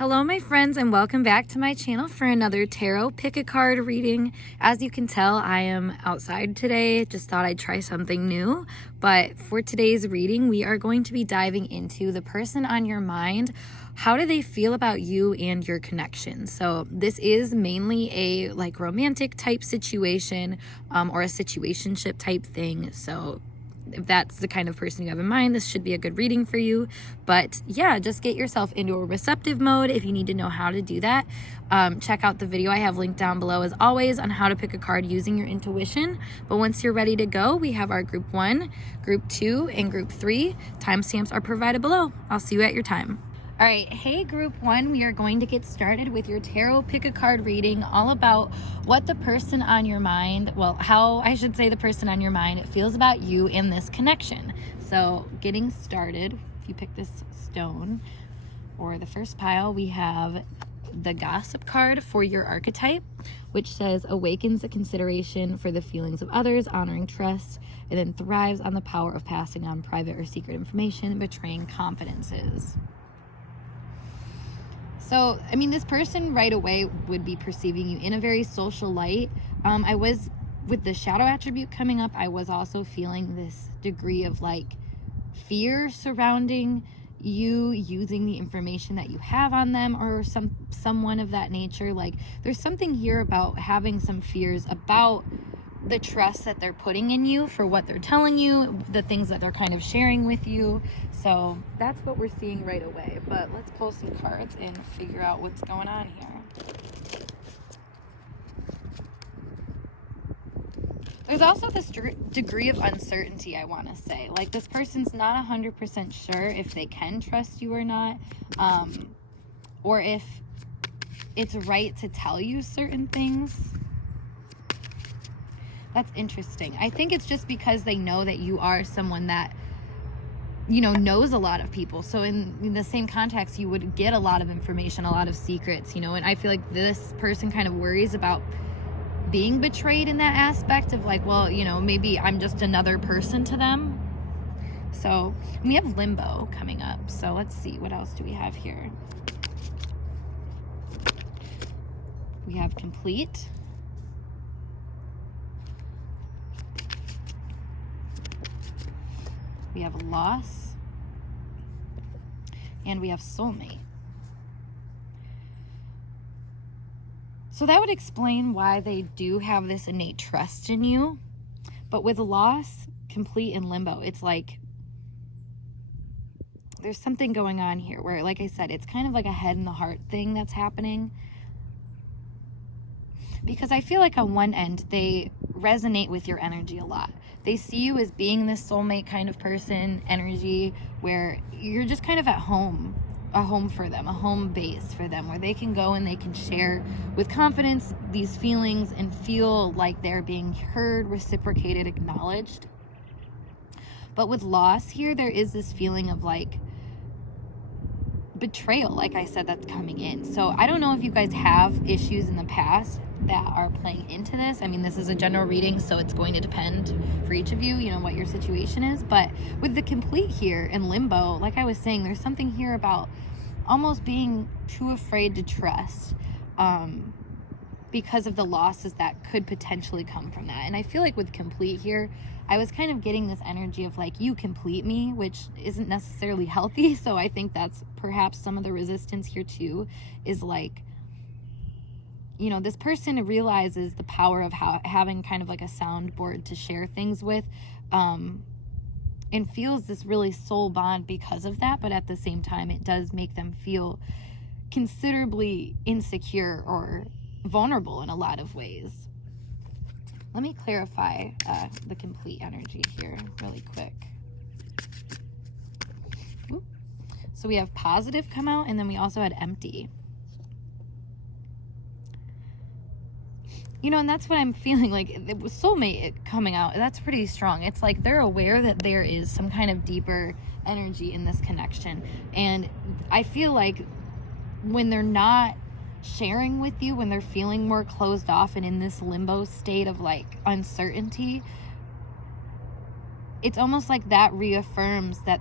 Hello my friends, and welcome back to my channel for another tarot pick a card reading. As you can tell, I am outside today. Just thought I'd try something new. But for today's reading, we are going to be diving into the person on your mind. How do they feel about you and your connection? So this is mainly a romantic type situation or a situationship type thing. So if that's the kind of person you have in mind, this should be a good reading for you. But yeah, just get yourself into a receptive mode. If you need to know how to do that, check out the video I have linked down below as always on how to pick a card using your intuition. But once you're ready to go, we have our group 1, group 2, and group 3. Timestamps are provided below. I'll see you at your time. All right, hey group 1, we are going to get started with your tarot pick a card reading, all about what the person on your mind, how I should say the person on your mind feels about you in this connection. So getting started, if you pick this stone or the first pile, we have the gossip card for your archetype, which says awakens the consideration for the feelings of others, honoring trust, and then thrives on the power of passing on private or secret information, betraying confidences. So, I mean, this person right away would be perceiving you in a very social light. With the shadow attribute coming up, I was also feeling this degree of fear surrounding you using the information that you have on them or someone of that nature. There's something here about having some fears about the trust that they're putting in you for what they're telling you, the things that they're kind of sharing with you. So that's what we're seeing right away. But let's pull some cards and figure out what's going on here. There's also this degree of uncertainty, I want to say. This person's not 100% sure if they can trust you or not, or if it's right to tell you certain things. That's interesting. I think it's just because they know that you are someone that, knows a lot of people. So in the same context, you would get a lot of information, a lot of secrets, and I feel like this person kind of worries about being betrayed in that aspect of maybe I'm just another person to them. So we have limbo coming up. So let's see, what else do we have here? We have complete. We have loss, and we have soulmate. So that would explain why they do have this innate trust in you. But with loss, complete, and limbo, it's there's something going on here where, like I said, it's kind of like a head and the heart thing that's happening. Because I feel like on one end, they resonate with your energy a lot. They see you as being this soulmate kind of person, energy, where you're just kind of at home, a home for them, a home base for them, where they can go and they can share with confidence these feelings and feel like they're being heard, reciprocated, acknowledged. But with loss here, there is this feeling of betrayal, like I said, that's coming in. So I don't know if you guys have issues in the past that are playing into this. I mean, this is a general reading, so it's going to depend for each of you, what your situation is. But with the complete here in limbo, like I was saying, there's something here about almost being too afraid to trust because of the losses that could potentially come from that. And I feel like with complete here, I was kind of getting this energy of you complete me, which isn't necessarily healthy. So I think that's perhaps some of the resistance here too, is this person realizes the power of having kind of a soundboard to share things with, and feels this really soul bond because of that. But at the same time, it does make them feel considerably insecure or vulnerable in a lot of ways. Let me clarify the complete energy here really quick. Oop. So we have positive come out, and then we also had empty. And that's what I'm feeling it was soulmate coming out. That's pretty strong. It's they're aware that there is some kind of deeper energy in this connection. And I feel when they're not sharing with you, when they're feeling more closed off and in this limbo state of uncertainty, it's almost that reaffirms that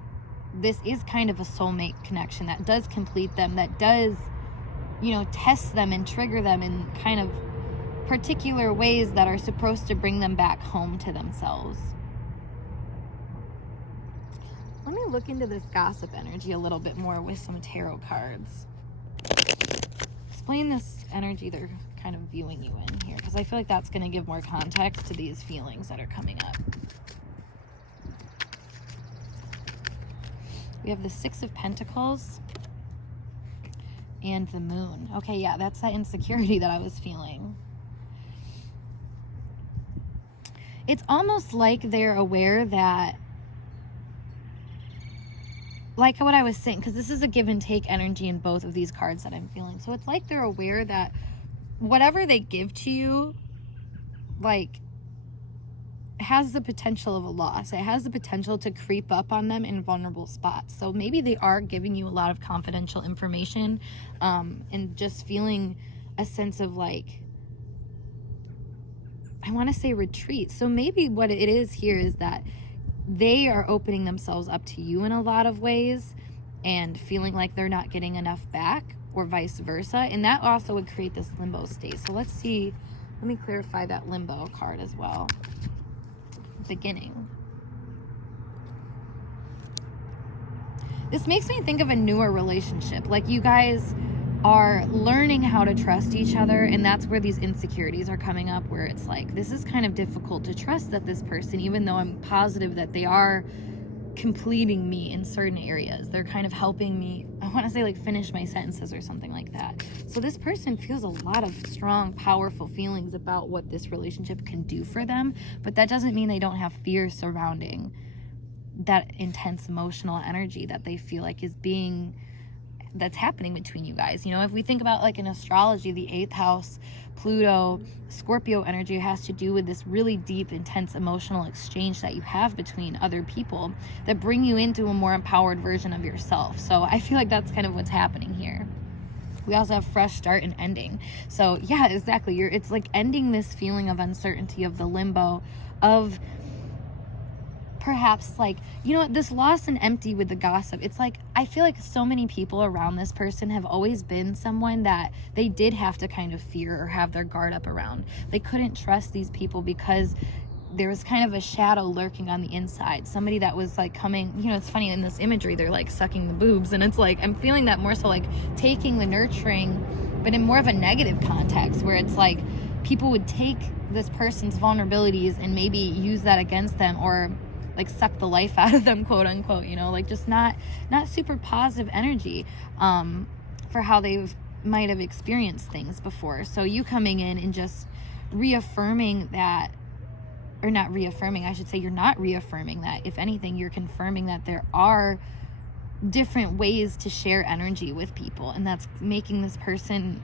this is kind of a soulmate connection that does complete them, that does test them and trigger them in kind of particular ways that are supposed to bring them back home to themselves. Let me look into this gossip energy a little bit more with some tarot cards. Explain this energy they're kind of viewing you in here, because I feel like that's going to give more context to these feelings that are coming up. We have the Six of Pentacles and the Moon. Okay, yeah, that's that insecurity that I was feeling. It's almost like they're aware that, like what I was saying, because this is a give and take energy in both of these cards that I'm feeling. So it's like they're aware that whatever they give to you, like, has the potential of a loss. It has the potential to creep up on them in vulnerable spots. So maybe they are giving you a lot of confidential information, and just feeling a sense of, like, I want to say retreat. So maybe what it is here is that they are opening themselves up to you in a lot of ways and feeling like they're not getting enough back, or vice versa. And that also would create this limbo state. So let's see. Let me clarify that limbo card as well. Beginning. This makes me think of a newer relationship. Like, you guys are learning how to trust each other, and that's where these insecurities are coming up, where it's like, this is kind of difficult to trust that this person, even though I'm positive that they are completing me in certain areas, they're kind of helping me, I want to say, like, finish my sentences or something like that. So this person feels a lot of strong, powerful feelings about what this relationship can do for them, but that doesn't mean they don't have fear surrounding that intense emotional energy that they feel like is that's happening between you guys. If we think about, like, in astrology, the 8th house, Pluto, Scorpio energy has to do with this really deep, intense emotional exchange that you have between other people that bring you into a more empowered version of yourself. So I feel like that's kind of what's happening here. We also have fresh start and ending. So yeah, exactly. It's like ending this feeling of uncertainty, of the limbo, of perhaps, like, this lost and empty with the gossip. It's like, I feel like so many people around this person have always been someone that they did have to kind of fear or have their guard up around. They couldn't trust these people because there was kind of a shadow lurking on the inside. Somebody that was, like, coming, it's funny in this imagery, they're like sucking the boobs, and it's like, I'm feeling that more so like taking the nurturing, but in more of a negative context, where it's like people would take this person's vulnerabilities and maybe use that against them, or like suck the life out of them, quote unquote, like just not super positive energy for how they might have experienced things before. So you coming in and just reaffirming that, or not reaffirming, I should say, you're not reaffirming that. If anything, you're confirming that there are different ways to share energy with people, and that's making this person,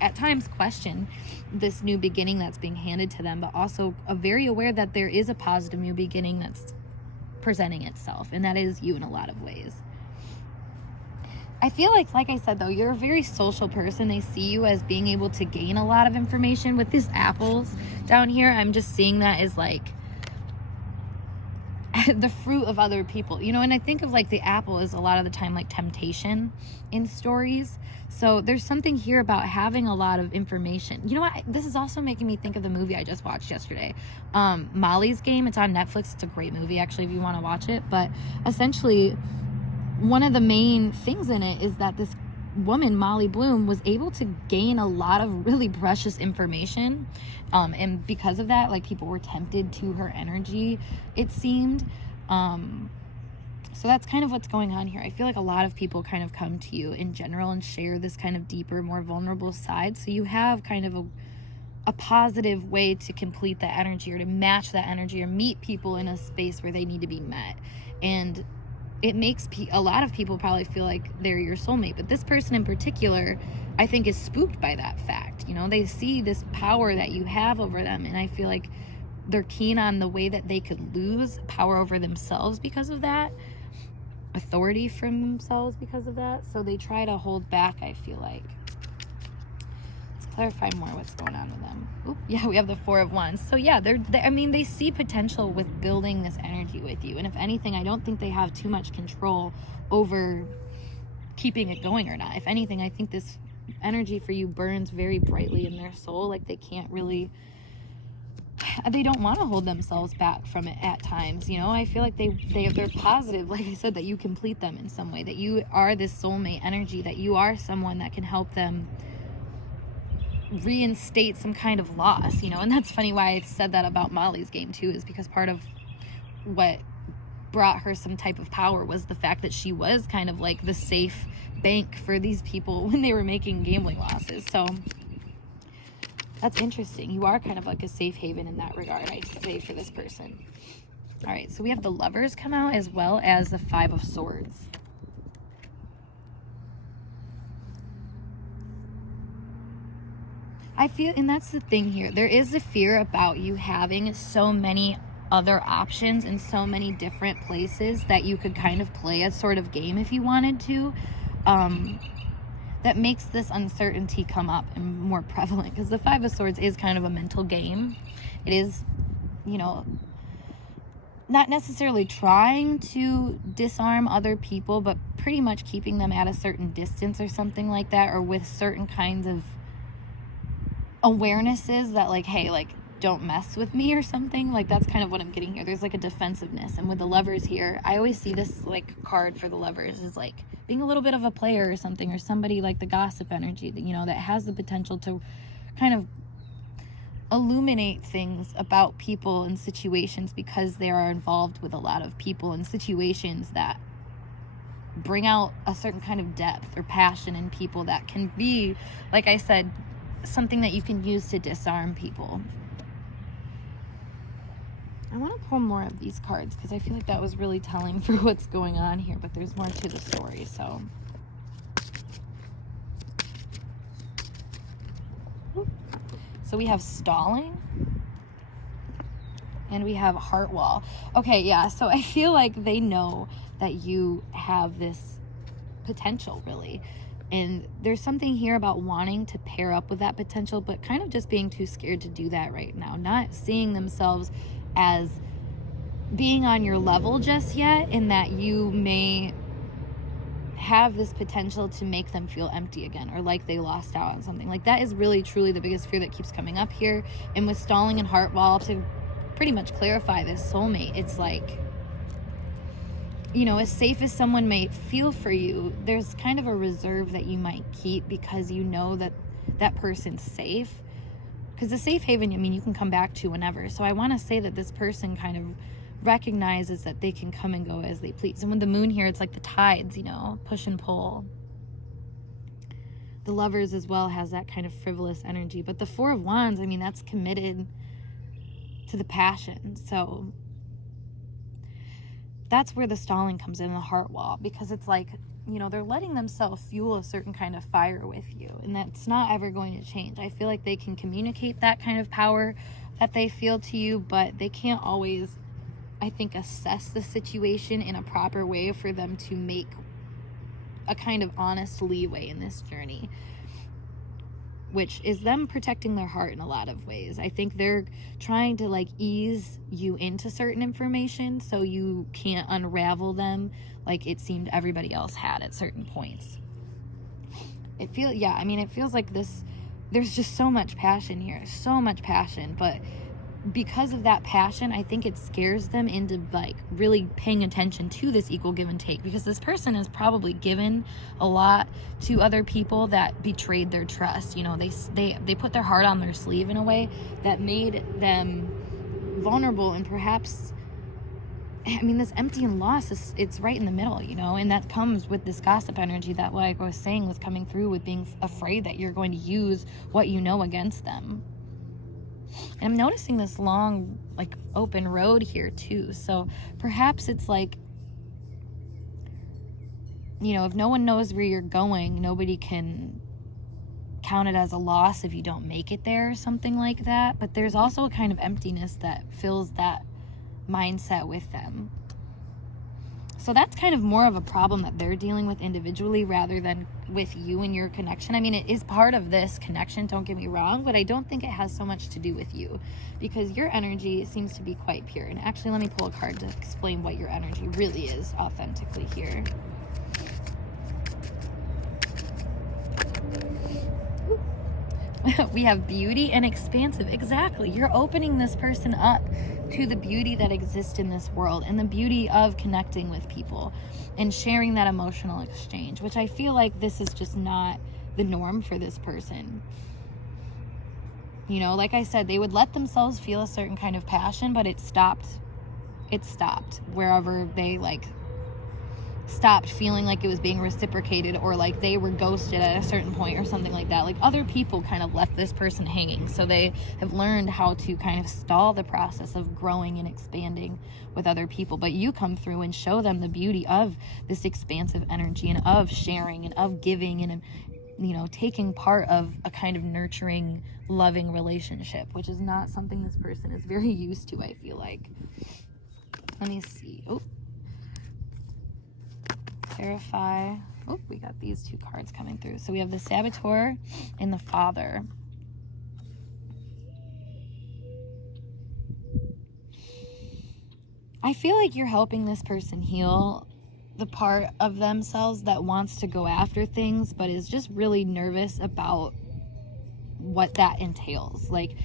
at times question this new beginning that's being handed to them, but also very aware that there is a positive new beginning that's presenting itself, and that is you in a lot of ways. I feel like I said, though, you're a very social person. They see you as being able to gain a lot of information. With these apples down here, I'm just seeing that as like the fruit of other people, and I think of, like, the apple is a lot of the time like temptation in stories. So there's something here about having a lot of information. You know what? This is also making me think of the movie I just watched yesterday, Molly's Game. It's on Netflix. It's a great movie, actually, if you want to watch it. But essentially, one of the main things in it is that this woman, Molly Bloom, was able to gain a lot of really precious information. And because of that, like, people were tempted to her energy, it seemed. So that's kind of what's going on here. I feel like a lot of people kind of come to you in general and share this kind of deeper, more vulnerable side. So you have kind of a positive way to complete that energy, or to match that energy, or meet people in a space where they need to be met. And it makes a lot of people probably feel like they're your soulmate. But this person in particular, I think, is spooked by that fact. They see this power that you have over them, and I feel like they're keen on the way that they could lose power over themselves because of that, authority from themselves because of that. So they try to hold back, I feel like. Let's clarify more what's going on with them. Oop, yeah, we have the Four of Wands. So yeah, they see potential with building this energy with you. And if anything, I don't think they have too much control over keeping it going or not. If anything, I think this energy for you burns very brightly in their soul. Like they can't really, they don't want to hold themselves back from it at times, you know. I feel like they're positive, like I said, that you complete them in some way, that you are this soulmate energy, that you are someone that can help them reinstate some kind of loss, you know. And that's funny why I said that about Molly's game too, is because part of what brought her some type of power was the fact that she was kind of like the safe bank for these people when they were making gambling losses. So that's interesting. You are kind of like a safe haven in that regard, I say, for this person. All right, so we have the Lovers come out, as well as the Five of Swords. I feel, and that's the thing here, there is a fear about you having so many other options in so many different places that you could kind of play a sort of game if you wanted to, that makes this uncertainty come up and more prevalent, because the Five of Swords is kind of a mental game. It is, you know, not necessarily trying to disarm other people, but pretty much keeping them at a certain distance or something like that, or with certain kinds of awarenesses that, like, hey, like, don't mess with me or something. Like, that's kind of what I'm getting here. There's like a defensiveness. And with the Lovers here, I always see this like card for the Lovers is like being a little bit of a player or something, or somebody like the gossip energy that, you know, that has the potential to kind of illuminate things about people and situations, because they are involved with a lot of people and situations that bring out a certain kind of depth or passion in people that can be, like I said, something that you can use to disarm people. I want to pull more of these cards because I feel like that was really telling for what's going on here, but there's more to the story. So we have stalling and we have heart wall. Okay, yeah, so I feel like they know that you have this potential, really. And there's something here about wanting to pair up with that potential, but kind of just being too scared to do that right now. Not seeing themselves as being on your level just yet, in that you may have this potential to make them feel empty again, or like they lost out on something. Like, that is really truly the biggest fear that keeps coming up here. And with stalling and heart wall, to pretty much clarify this soulmate, it's like, you know, as safe as someone might feel for you, there's kind of a reserve that you might keep, because you know that that person's safe. Because the safe haven, I mean, you can come back to whenever. So I want to say that this person kind of recognizes that they can come and go as they please. And with the moon here, it's like the tides, you know, push and pull. The Lovers as well has that kind of frivolous energy. But the Four of Wands, I mean, that's committed to the passion. So that's where the stalling comes in, the heart wall, because it's like, you know, they're letting themselves fuel a certain kind of fire with you, and that's not ever going to change. I feel like they can communicate that kind of power that they feel to you, but they can't always, I think, assess the situation in a proper way for them to make a kind of honest leeway in this journey, which is them protecting their heart in a lot of ways. I think they're trying to like ease you into certain information so you can't unravel them like it seemed everybody else had at certain points. It feels like this, there's just so much passion here, so much passion, but because of that passion, I think it scares them into like really paying attention to this equal give and take, because this person has probably given a lot to other people that betrayed their trust. You know, they put their heart on their sleeve in a way that made them vulnerable, and perhaps, I mean, this empty and loss is, it's right in the middle, you know, and that comes with this gossip energy that, like I was saying, was coming through with being afraid that you're going to use what you know against them. And I'm noticing this long, like, open road here too. So perhaps it's like, you know, if no one knows where you're going, nobody can count it as a loss if you don't make it there or something like that. But there's also a kind of emptiness that fills that mindset with them. So that's kind of more of a problem that they're dealing with individually rather than with you and your connection. I mean, it is part of this connection, don't get me wrong, but I don't think it has so much to do with you, because your energy seems to be quite pure. And actually, let me pull a card to explain what your energy really is authentically here. We have beauty and expansive. Exactly. You're opening this person up to the beauty that exists in this world and the beauty of connecting with people and sharing that emotional exchange, which I feel like this is just not the norm for this person. You know, like I said, they would let themselves feel a certain kind of passion, but it stopped wherever they like stopped feeling like it was being reciprocated, or like they were ghosted at a certain point or something like that. Like other people kind of left this person hanging, so they have learned how to kind of stall the process of growing and expanding with other people. But you come through and show them the beauty of this expansive energy and of sharing and of giving and, you know, taking part of a kind of nurturing, loving relationship, which is not something this person is very used to, I feel like. Let me see. Oh, clarify. Oh, we got these two cards coming through. So we have the Saboteur and the Father. I feel like you're helping this person heal the part of themselves that wants to go after things, but is just really nervous about what that entails. Like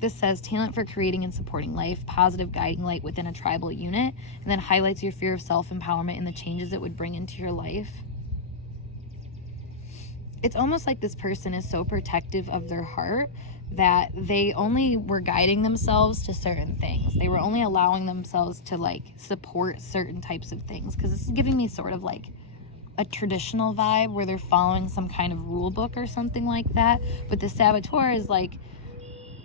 this says, talent for creating and supporting life, positive guiding light within a tribal unit, and then highlights your fear of self-empowerment and the changes it would bring into your life. It's almost like this person is so protective of their heart that they only were guiding themselves to certain things. They were only allowing themselves to like support certain types of things, because this is giving me sort of like a traditional vibe where they're following some kind of rule book or something like that. But the Saboteur is like,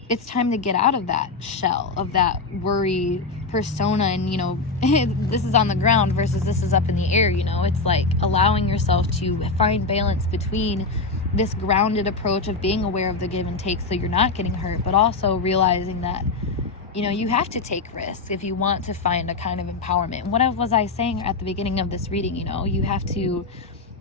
it's time to get out of that shell, of that worry persona, and, you know, this is on the ground versus this is up in the air, you know. It's like allowing yourself to find balance between this grounded approach of being aware of the give and take so you're not getting hurt, but also realizing that, you know, you have to take risks if you want to find a kind of empowerment. And what was I saying at the beginning of this reading? You know, you have to,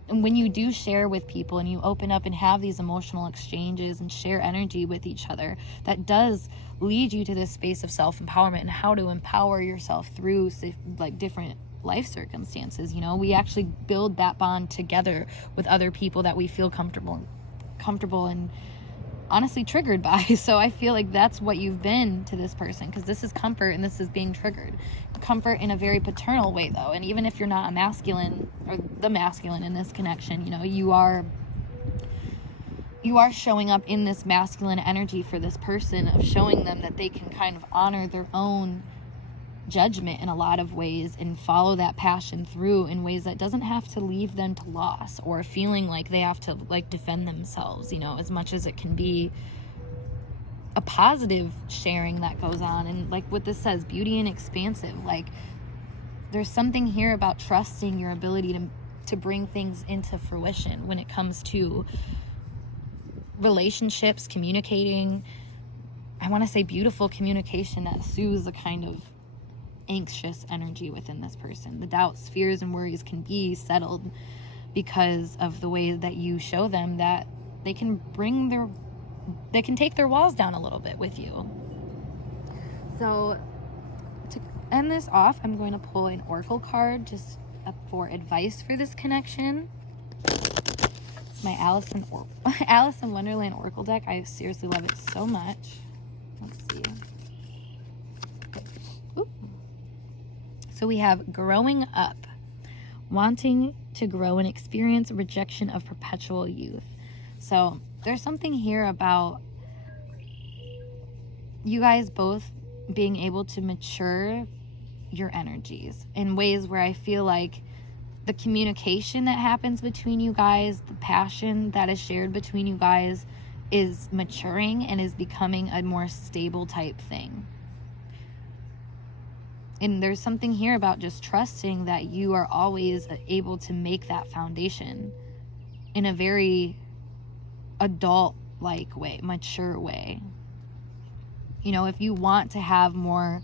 when you do share with people and you open up and have these emotional exchanges and share energy with each other, that does lead you to this space of self-empowerment and how to empower yourself through like different life circumstances. You know, we actually build that bond together with other people that we feel comfortable and honestly triggered by. So I feel like that's what you've been to this person, because this is comfort and this is being triggered. Comfort in a very paternal way, though. And even if you're not a masculine or the masculine in this connection, you know, you are showing up in this masculine energy for this person, of showing them that they can kind of honor their own judgment in a lot of ways and follow that passion through in ways that doesn't have to leave them to loss or feeling like they have to like defend themselves, you know, as much as it can be a positive sharing that goes on. And like what this says, beauty and expansive, like there's something here about trusting your ability to bring things into fruition when it comes to relationships, communicating. I want to say beautiful communication that soothes a kind of anxious energy within this person. The doubts, fears, and worries can be settled because of the way that you show them that they can take their walls down a little bit with you. So to end this off, I'm going to pull an oracle card just for advice for this connection. It's my Alice in Wonderland oracle deck. I seriously love it so much. Let's see. Ooh. So we have growing up, wanting to grow and experience rejection of perpetual youth. So there's something here about you guys both being able to mature your energies in ways where I feel like the communication that happens between you guys, the passion that is shared between you guys is maturing and is becoming a more stable type thing. And there's something here about just trusting that you are always able to make that foundation in a very adult-like way, mature way. You know, if you want to have more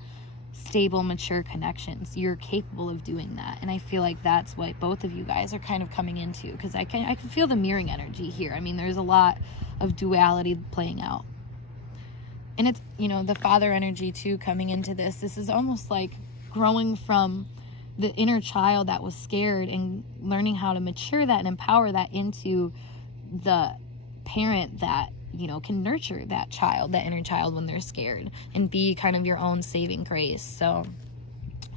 stable, mature connections, you're capable of doing that. And I feel like that's what both of you guys are kind of coming into, because I can feel the mirroring energy here. I mean, there's a lot of duality playing out. And it's, you know, the father energy too coming into this. This is almost like growing from the inner child that was scared and learning how to mature that and empower that into the parent that can nurture that child, that inner child, when they're scared, and be kind of your own saving grace. So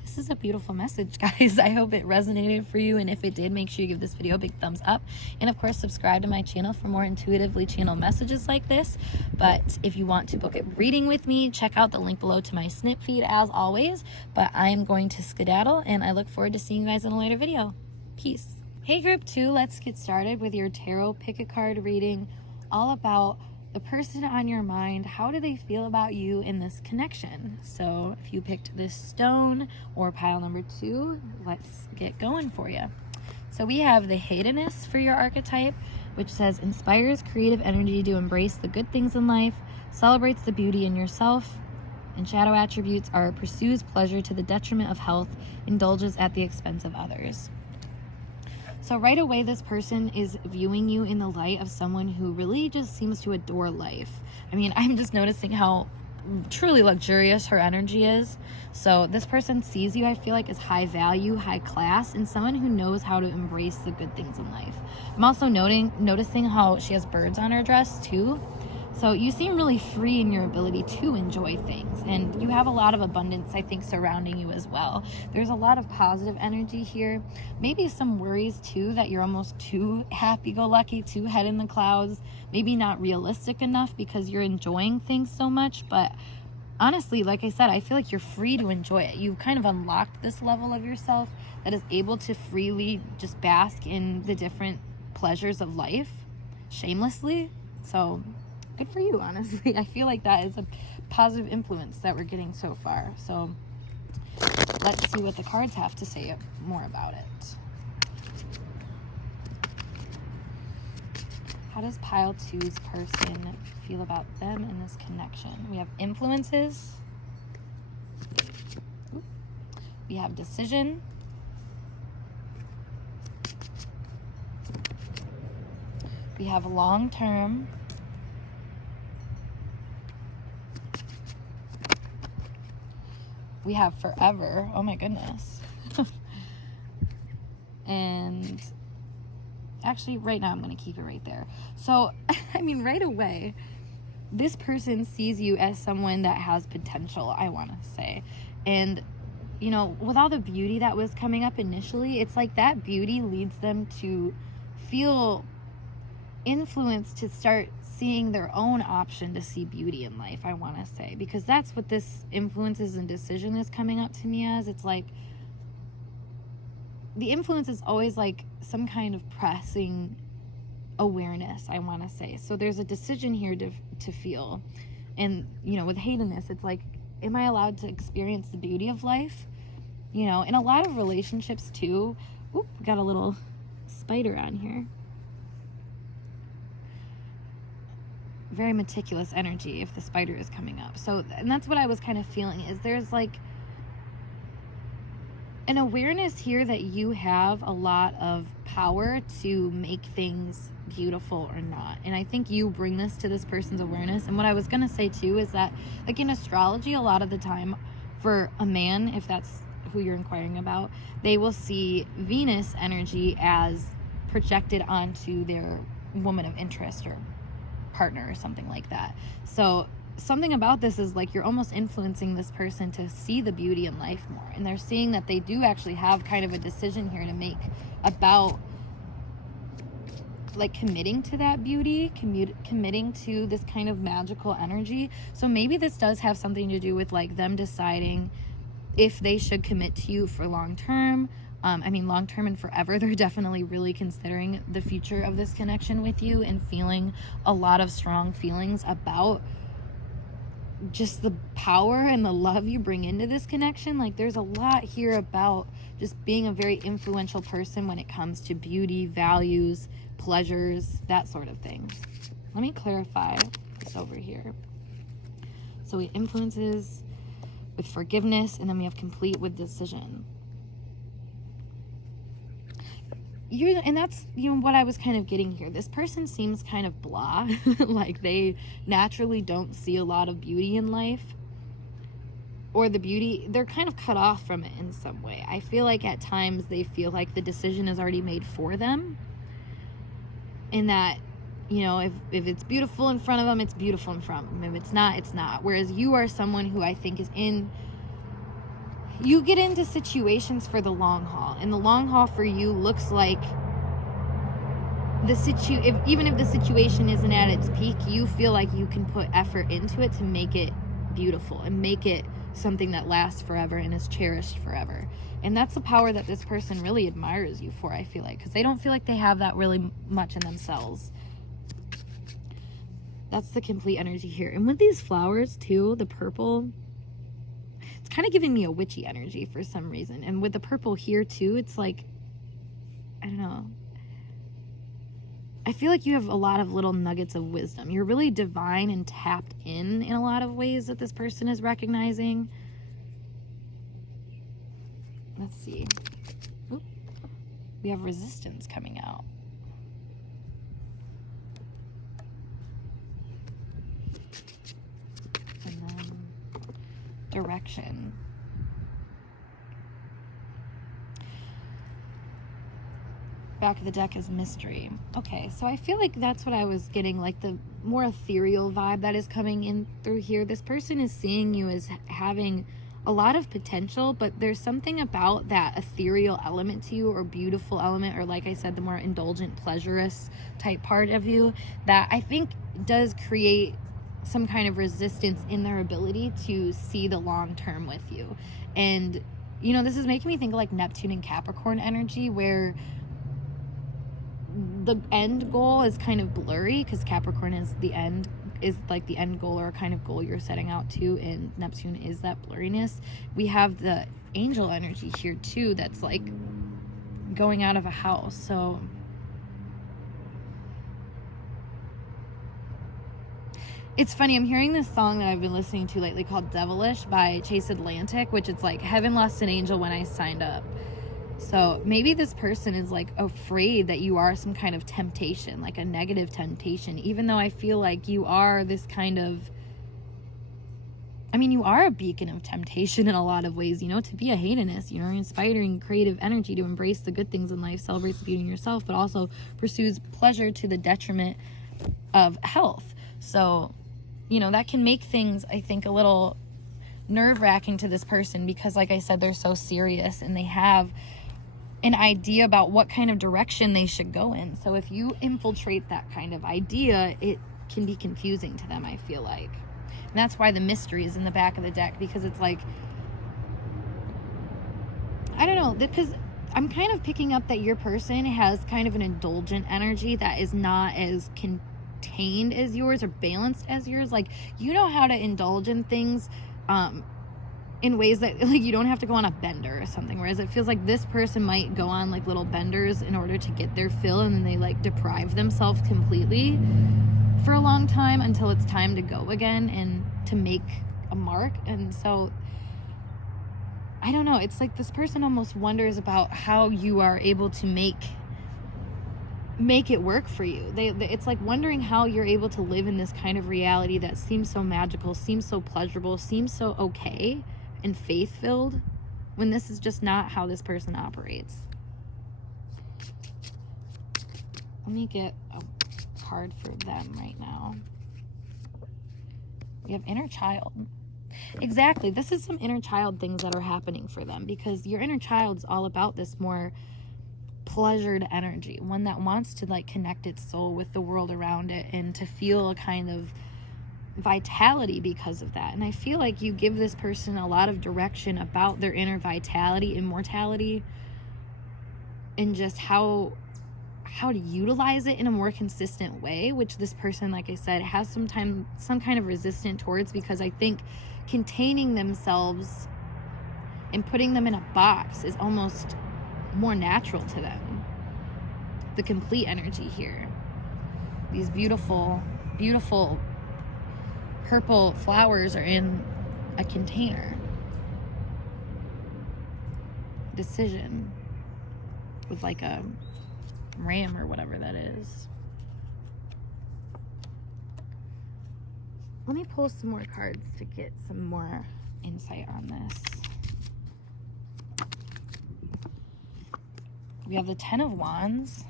this is a beautiful message, guys. I hope it resonated for you, and if it did, make sure you give this video a big thumbs up, and of course subscribe to my channel for more intuitively channeled messages like this. But if you want to book a reading with me, check out the link below to my snip feed as always. But I am going to skedaddle, and I look forward to seeing you guys in a later video. Peace. Hey group 2, let's get started with your tarot pick a card reading, all about the person on your mind. How do they feel about you in this connection? So if you picked this stone or pile number 2, let's get going for you. So we have the hedonist for your archetype, which says inspires creative energy to embrace the good things in life, celebrates the beauty in yourself, and shadow attributes are pursues pleasure to the detriment of health, indulges at the expense of others. So right away, this person is viewing you in the light of someone who really just seems to adore life. I mean, I'm just noticing how truly luxurious her energy is. So this person sees you, I feel like, as high value, high class, and someone who knows how to embrace the good things in life. I'm also noticing how she has birds on her dress too. So you seem really free in your ability to enjoy things, and you have a lot of abundance, I think, surrounding you as well. There's a lot of positive energy here. Maybe some worries too, that you're almost too happy-go-lucky, too head in the clouds, maybe not realistic enough because you're enjoying things so much. But honestly, like I said, I feel like you're free to enjoy it. You've kind of unlocked this level of yourself that is able to freely just bask in the different pleasures of life shamelessly. So good for you, honestly. I feel like that is a positive influence that we're getting so far. So let's see what the cards have to say more about it. How does pile 2's person feel about them in this connection? We have influences. We have decision. We have long-term. We have forever. Oh my goodness. And actually right now I'm going to keep it right there. So, I mean, right away, this person sees you as someone that has potential, I want to say. And, with all the beauty that was coming up initially, it's like that beauty leads them to feel influenced to start seeing their own option to see beauty in life, I want to say, because that's what this influences and decision is coming up to me as. It's like the influence is always like some kind of pressing awareness, I want to say. So there's a decision here to feel. And with hedonist, it's like, am I allowed to experience the beauty of life? In a lot of relationships too. Oop, got a little spider on here. Very meticulous energy if the spider is coming up. So, and that's what I was kind of feeling, is there's like an awareness here that you have a lot of power to make things beautiful or not. And I think you bring this to this person's awareness. And what I was going to say too is that, like in astrology, a lot of the time for a man, if that's who you're inquiring about, they will see Venus energy as projected onto their woman of interest or partner or something like that. So something about this is like you're almost influencing this person to see the beauty in life more, and they're seeing that they do actually have kind of a decision here to make about like committing to that beauty, committing to this kind of magical energy. So maybe this does have something to do with like them deciding if they should commit to you for long term. Long term and forever. They're definitely really considering the future of this connection with you and feeling a lot of strong feelings about just the power and the love you bring into this connection. Like there's a lot here about just being a very influential person when it comes to beauty, values, pleasures, that sort of thing. Let me clarify this over here. So we have influences with forgiveness, and then we have complete with decision. And that's what I was kind of getting here. This person seems kind of blah. Like they naturally don't see a lot of beauty in life, or the beauty, they're kind of cut off from it in some way. I feel like at times they feel like the decision is already made for them, and that You know, if it's beautiful in front of them, it's beautiful in front of them. If it's not, it's not. Whereas you are someone who I think you get into situations for the long haul. And the long haul for you looks like even if the situation isn't at its peak, you feel like you can put effort into it to make it beautiful and make it something that lasts forever and is cherished forever. And that's the power that this person really admires you for, I feel like, because they don't feel like they have that really much in themselves. That's the complete energy here. And with these flowers too, the purple, it's kind of giving me a witchy energy for some reason. And with the purple here too, it's like, I don't know, I feel like you have a lot of little nuggets of wisdom. You're really divine and tapped in a lot of ways that this person is recognizing. Let's see. Oop. We have resistance coming out. And then direction. Back of the deck is mystery. Okay, so I feel like that's what I was getting, like the more ethereal vibe that is coming in through here. This person is seeing you as having a lot of potential, but there's something about that ethereal element to you, or beautiful element, or like I said, the more indulgent, pleasurous type part of you that I think does create some kind of resistance in their ability to see the long term with you. And, you know, this is making me think of like Neptune and Capricorn energy, where the end goal is kind of blurry, because Capricorn is like the end goal, or kind of goal you're setting out to, and Neptune is that blurriness. We have the angel energy here too, that's like going out of a house. So it's funny, I'm hearing this song that I've been listening to lately called Devilish by Chase Atlantic, which it's like heaven lost an angel when I signed up. So maybe this person is like afraid that you are some kind of temptation, like a negative temptation, even though I feel like you are this kind of, I mean, you are a beacon of temptation in a lot of ways, you know, to be a hedonist, you know, inspiring creative energy to embrace the good things in life, celebrates the beauty in yourself, but also pursues pleasure to the detriment of health. So, you know, that can make things, I think, a little nerve-wracking to this person, because like I said, they're so serious and they have an idea about what kind of direction they should go in. So if you infiltrate that kind of idea, it can be confusing to them, I feel like. And that's why the mystery is in the back of the deck, because it's like, I don't know, because I'm kind of picking up that your person has kind of an indulgent energy that is not as contained as yours or balanced as yours. Like, you know how to indulge in things in ways that, like, you don't have to go on a bender or something, whereas it feels like this person might go on like little benders in order to get their fill, and then they like deprive themselves completely for a long time until it's time to go again and to make a mark. And so I don't know, it's like this person almost wonders about how you are able to make it work for you. It's like wondering how you're able to live in this kind of reality that seems so magical, seems so pleasurable, seems so okay and faith-filled, when this is just not how this person operates. Let me get a card for them right now. We have inner child. Exactly, this is some inner child things that are happening for them, because your inner child's all about this more pleasured energy, one that wants to like connect its soul with the world around it and to feel a kind of vitality because of that. And I feel like you give this person a lot of direction about their inner vitality, immortality, and just how to utilize it in a more consistent way, which this person, like I said, has some kind of resistance towards, because I think containing themselves and putting them in a box is almost more natural to them. The complete energy here, these beautiful, beautiful purple flowers are in a container. Decision with like a ram or whatever that is. Let me pull some more cards to get some more insight on this. We have the Ten of Wands.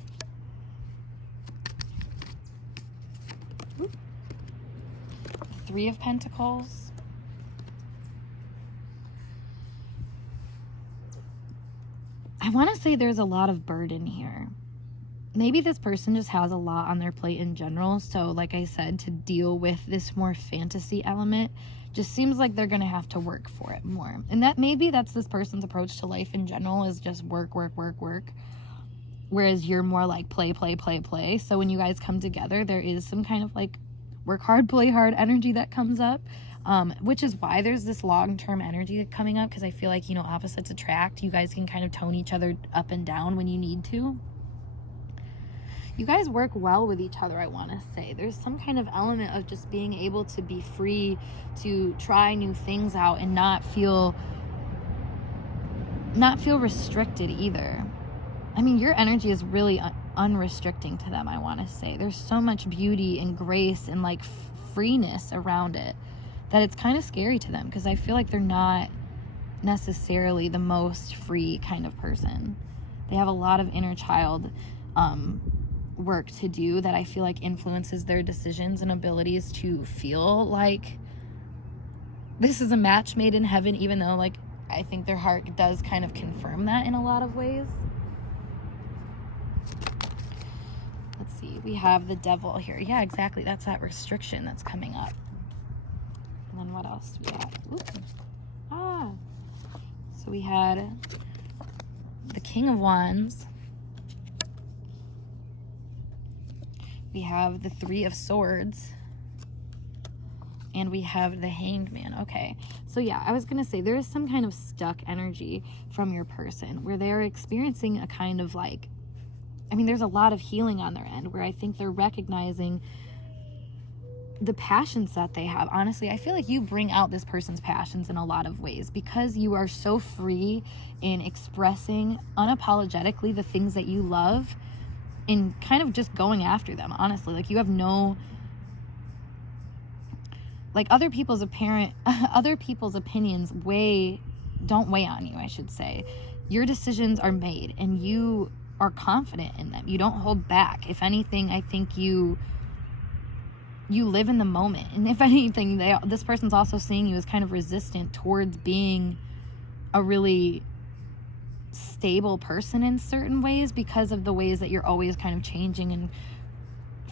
Three of Pentacles. I want to say there's a lot of burden here. Maybe this person just has a lot on their plate in general. So like I said, to deal with this more fantasy element just seems like they're going to have to work for it more. And that maybe that's this person's approach to life in general, is just work, work, work, work. Whereas you're more like play, play, play, play. So when you guys come together, there is some kind of like work hard, play hard energy that comes up. Which is why there's this long-term energy coming up, because I feel like, you know, opposites attract. You guys can kind of tone each other up and down when you need to. You guys work well with each other, I want to say. There's some kind of element of just being able to be free to try new things out and not feel restricted either. I mean, your energy is really unrestricting to them, I want to say. There's so much beauty and grace and like freeness around it that it's kind of scary to them, because I feel like they're not necessarily the most free kind of person. They have a lot of inner child work to do that I feel like influences their decisions and abilities to feel like this is a match made in heaven, even though like I think their heart does kind of confirm that in a lot of ways. Let's see, we have the Devil here. Yeah, exactly, that's that restriction that's coming up. And then what else do we have? So we had the King of Wands. We have the Three of Swords. And we have the Hanged Man. Okay, so yeah, I was going to say there is some kind of stuck energy from your person where they're experiencing a kind of like, I mean, there's a lot of healing on their end where I think they're recognizing the passions that they have. Honestly, I feel like you bring out this person's passions in a lot of ways because you are so free in expressing unapologetically the things that you love and kind of just going after them. Honestly, like you have no, like other people's opinions don't weigh on you, I should say. Your decisions are made and you are confident in them. You don't hold back. If anything, I think you live in the moment. And if anything, this person's also seeing you as kind of resistant towards being a really stable person in certain ways because of the ways that you're always kind of changing and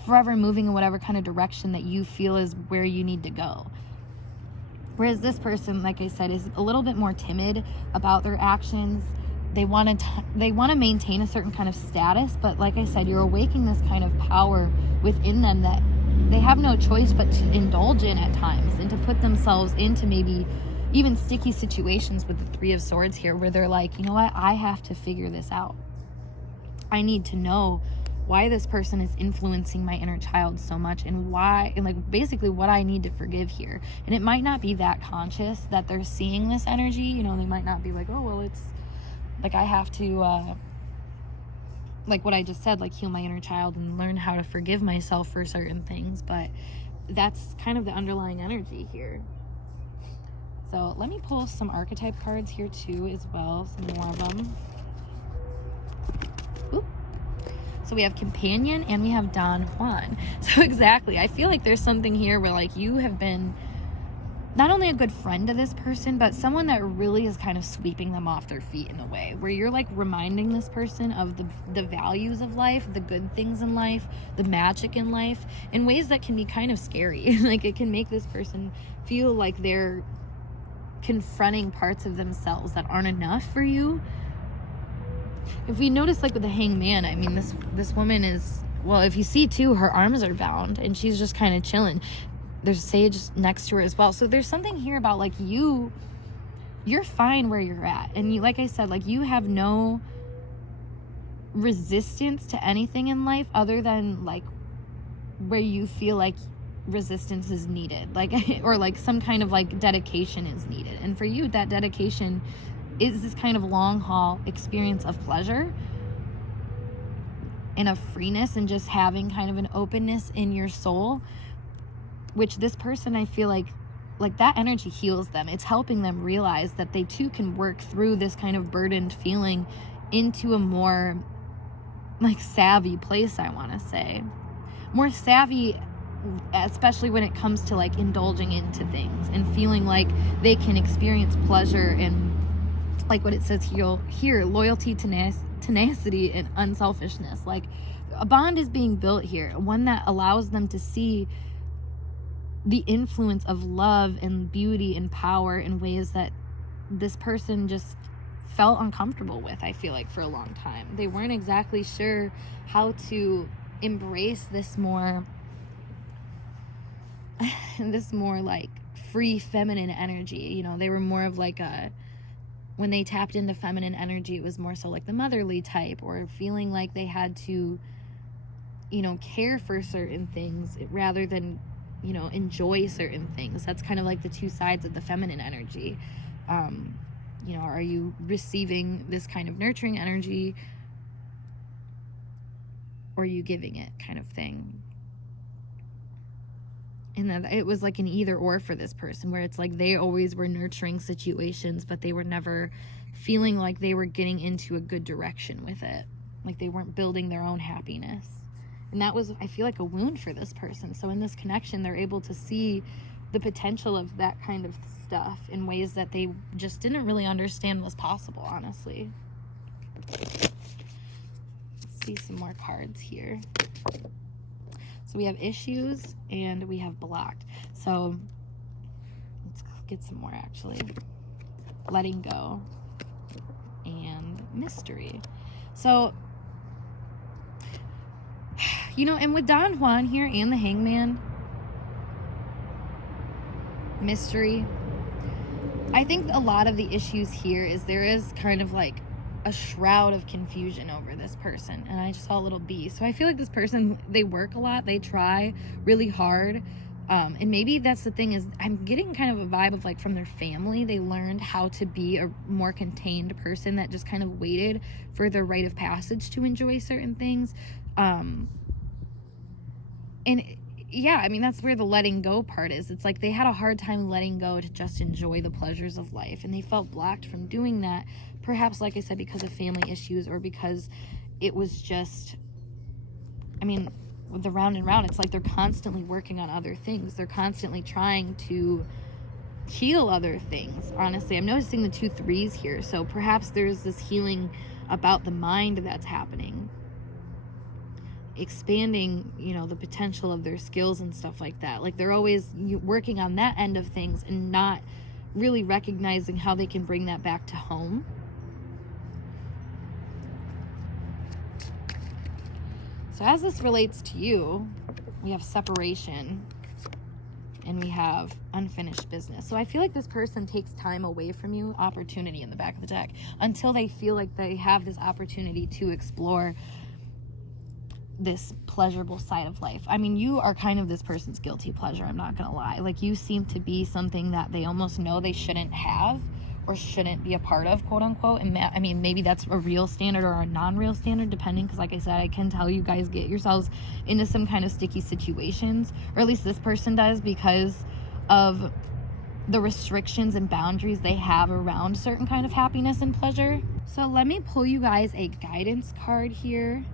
forever moving in whatever kind of direction that you feel is where you need to go. Whereas this person, like I said, is a little bit more timid about their actions. They want to maintain a certain kind of status, but like I said, you're awakening this kind of power within them that they have no choice but to indulge in at times and to put themselves into maybe even sticky situations with the Three of Swords here where they're like, you know what, I have to figure this out. I need to know why this person is influencing my inner child so much and why, and like basically what I need to forgive here. And it might not be that conscious that they're seeing this energy, you know, they might not be like, oh, well, it's like I have to like what I just said, like heal my inner child and learn how to forgive myself for certain things, but that's kind of the underlying energy here. So let me pull some archetype cards here too as well, some more of them. Oop. So we have Companion and we have Don Juan. So exactly, I feel like there's something here where like you have been not only a good friend to this person, but someone that really is kind of sweeping them off their feet in a way where you're like reminding this person of the values of life, the good things in life, the magic in life in ways that can be kind of scary. Like it can make this person feel like they're confronting parts of themselves that aren't enough for you. If we notice, like with the Hanged Man, I mean, this woman is, well, if you see too, her arms are bound and she's just kind of chilling. There's sage next to her as well. So there's something here about like you're fine where you're at. And you, like I said, like you have no resistance to anything in life other than like where you feel like resistance is needed, like, or like some kind of like dedication is needed. And for you, that dedication is this kind of long haul experience of pleasure and of freeness and just having kind of an openness in your soul, which this person, I feel like that energy heals them. It's helping them realize that they too can work through this kind of burdened feeling into a more like savvy place, I want to say. More savvy especially when it comes to like indulging into things and feeling like they can experience pleasure and like what it says here, loyalty, tenacity, and unselfishness. Like a bond is being built here, one that allows them to see the influence of love and beauty and power in ways that this person just felt uncomfortable with. I feel like for a long time they weren't exactly sure how to embrace this more like free feminine energy. You know, they were more of like when they tapped into feminine energy, it was more so like the motherly type, or feeling like they had to, you know, care for certain things rather than, you know, enjoy certain things. That's kind of like the two sides of the feminine energy. You know, are you receiving this kind of nurturing energy, or are you giving it, kind of thing? And then it was like an either or for this person, where it's like they always were nurturing situations, but they were never feeling like they were getting into a good direction with it. Like they weren't building their own happiness. And that was, I feel like, a wound for this person. So in this connection, they're able to see the potential of that kind of stuff in ways that they just didn't really understand was possible, honestly. Let's see some more cards here. So we have issues and we have blocked. So let's get some more, actually. Letting go and mystery. So, you know, and with Don Juan here and the Hangman, mystery, I think a lot of the issues here is there is kind of like a shroud of confusion over this person. And I just saw a little bee. So I feel like this person, they work a lot, they try really hard, and maybe that's the thing, is I'm getting kind of a vibe of like from their family, they learned how to be a more contained person that just kind of waited for their rite of passage to enjoy certain things. And yeah, I mean, that's where the letting go part is. It's like they had a hard time letting go to just enjoy the pleasures of life, and they felt blocked from doing that, perhaps, like I said, because of family issues, or because it was just, I mean, with the round and round, it's like they're constantly working on other things. They're constantly trying to heal other things, honestly. I'm noticing the 2 3s here, so perhaps there's this healing about the mind that's happening, expanding, you know, the potential of their skills and stuff like that. Like they're always working on that end of things and not really recognizing how they can bring that back to home. So as this relates to you, we have separation and we have unfinished business. So I feel like this person takes time away from you, opportunity in the back of the deck, until they feel like they have this opportunity to explore this pleasurable side of life. I mean, you are kind of this person's guilty pleasure, I'm not gonna lie. Like, you seem to be something that they almost know they shouldn't have or shouldn't be a part of, quote unquote. And I mean, maybe that's a real standard or a non-real standard, depending, because like I said, I can tell you guys get yourselves into some kind of sticky situations, or at least this person does, because of the restrictions and boundaries they have around certain kind of happiness and pleasure. So let me pull you guys a guidance card here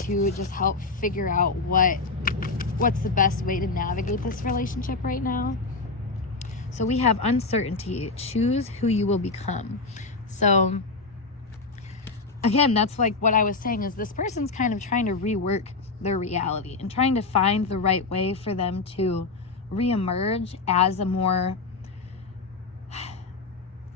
to just help figure out what's the best way to navigate this relationship right now. So we have uncertainty. Choose who you will become. So again, that's like what I was saying, is this person's kind of trying to rework their reality and trying to find the right way for them to reemerge as a more,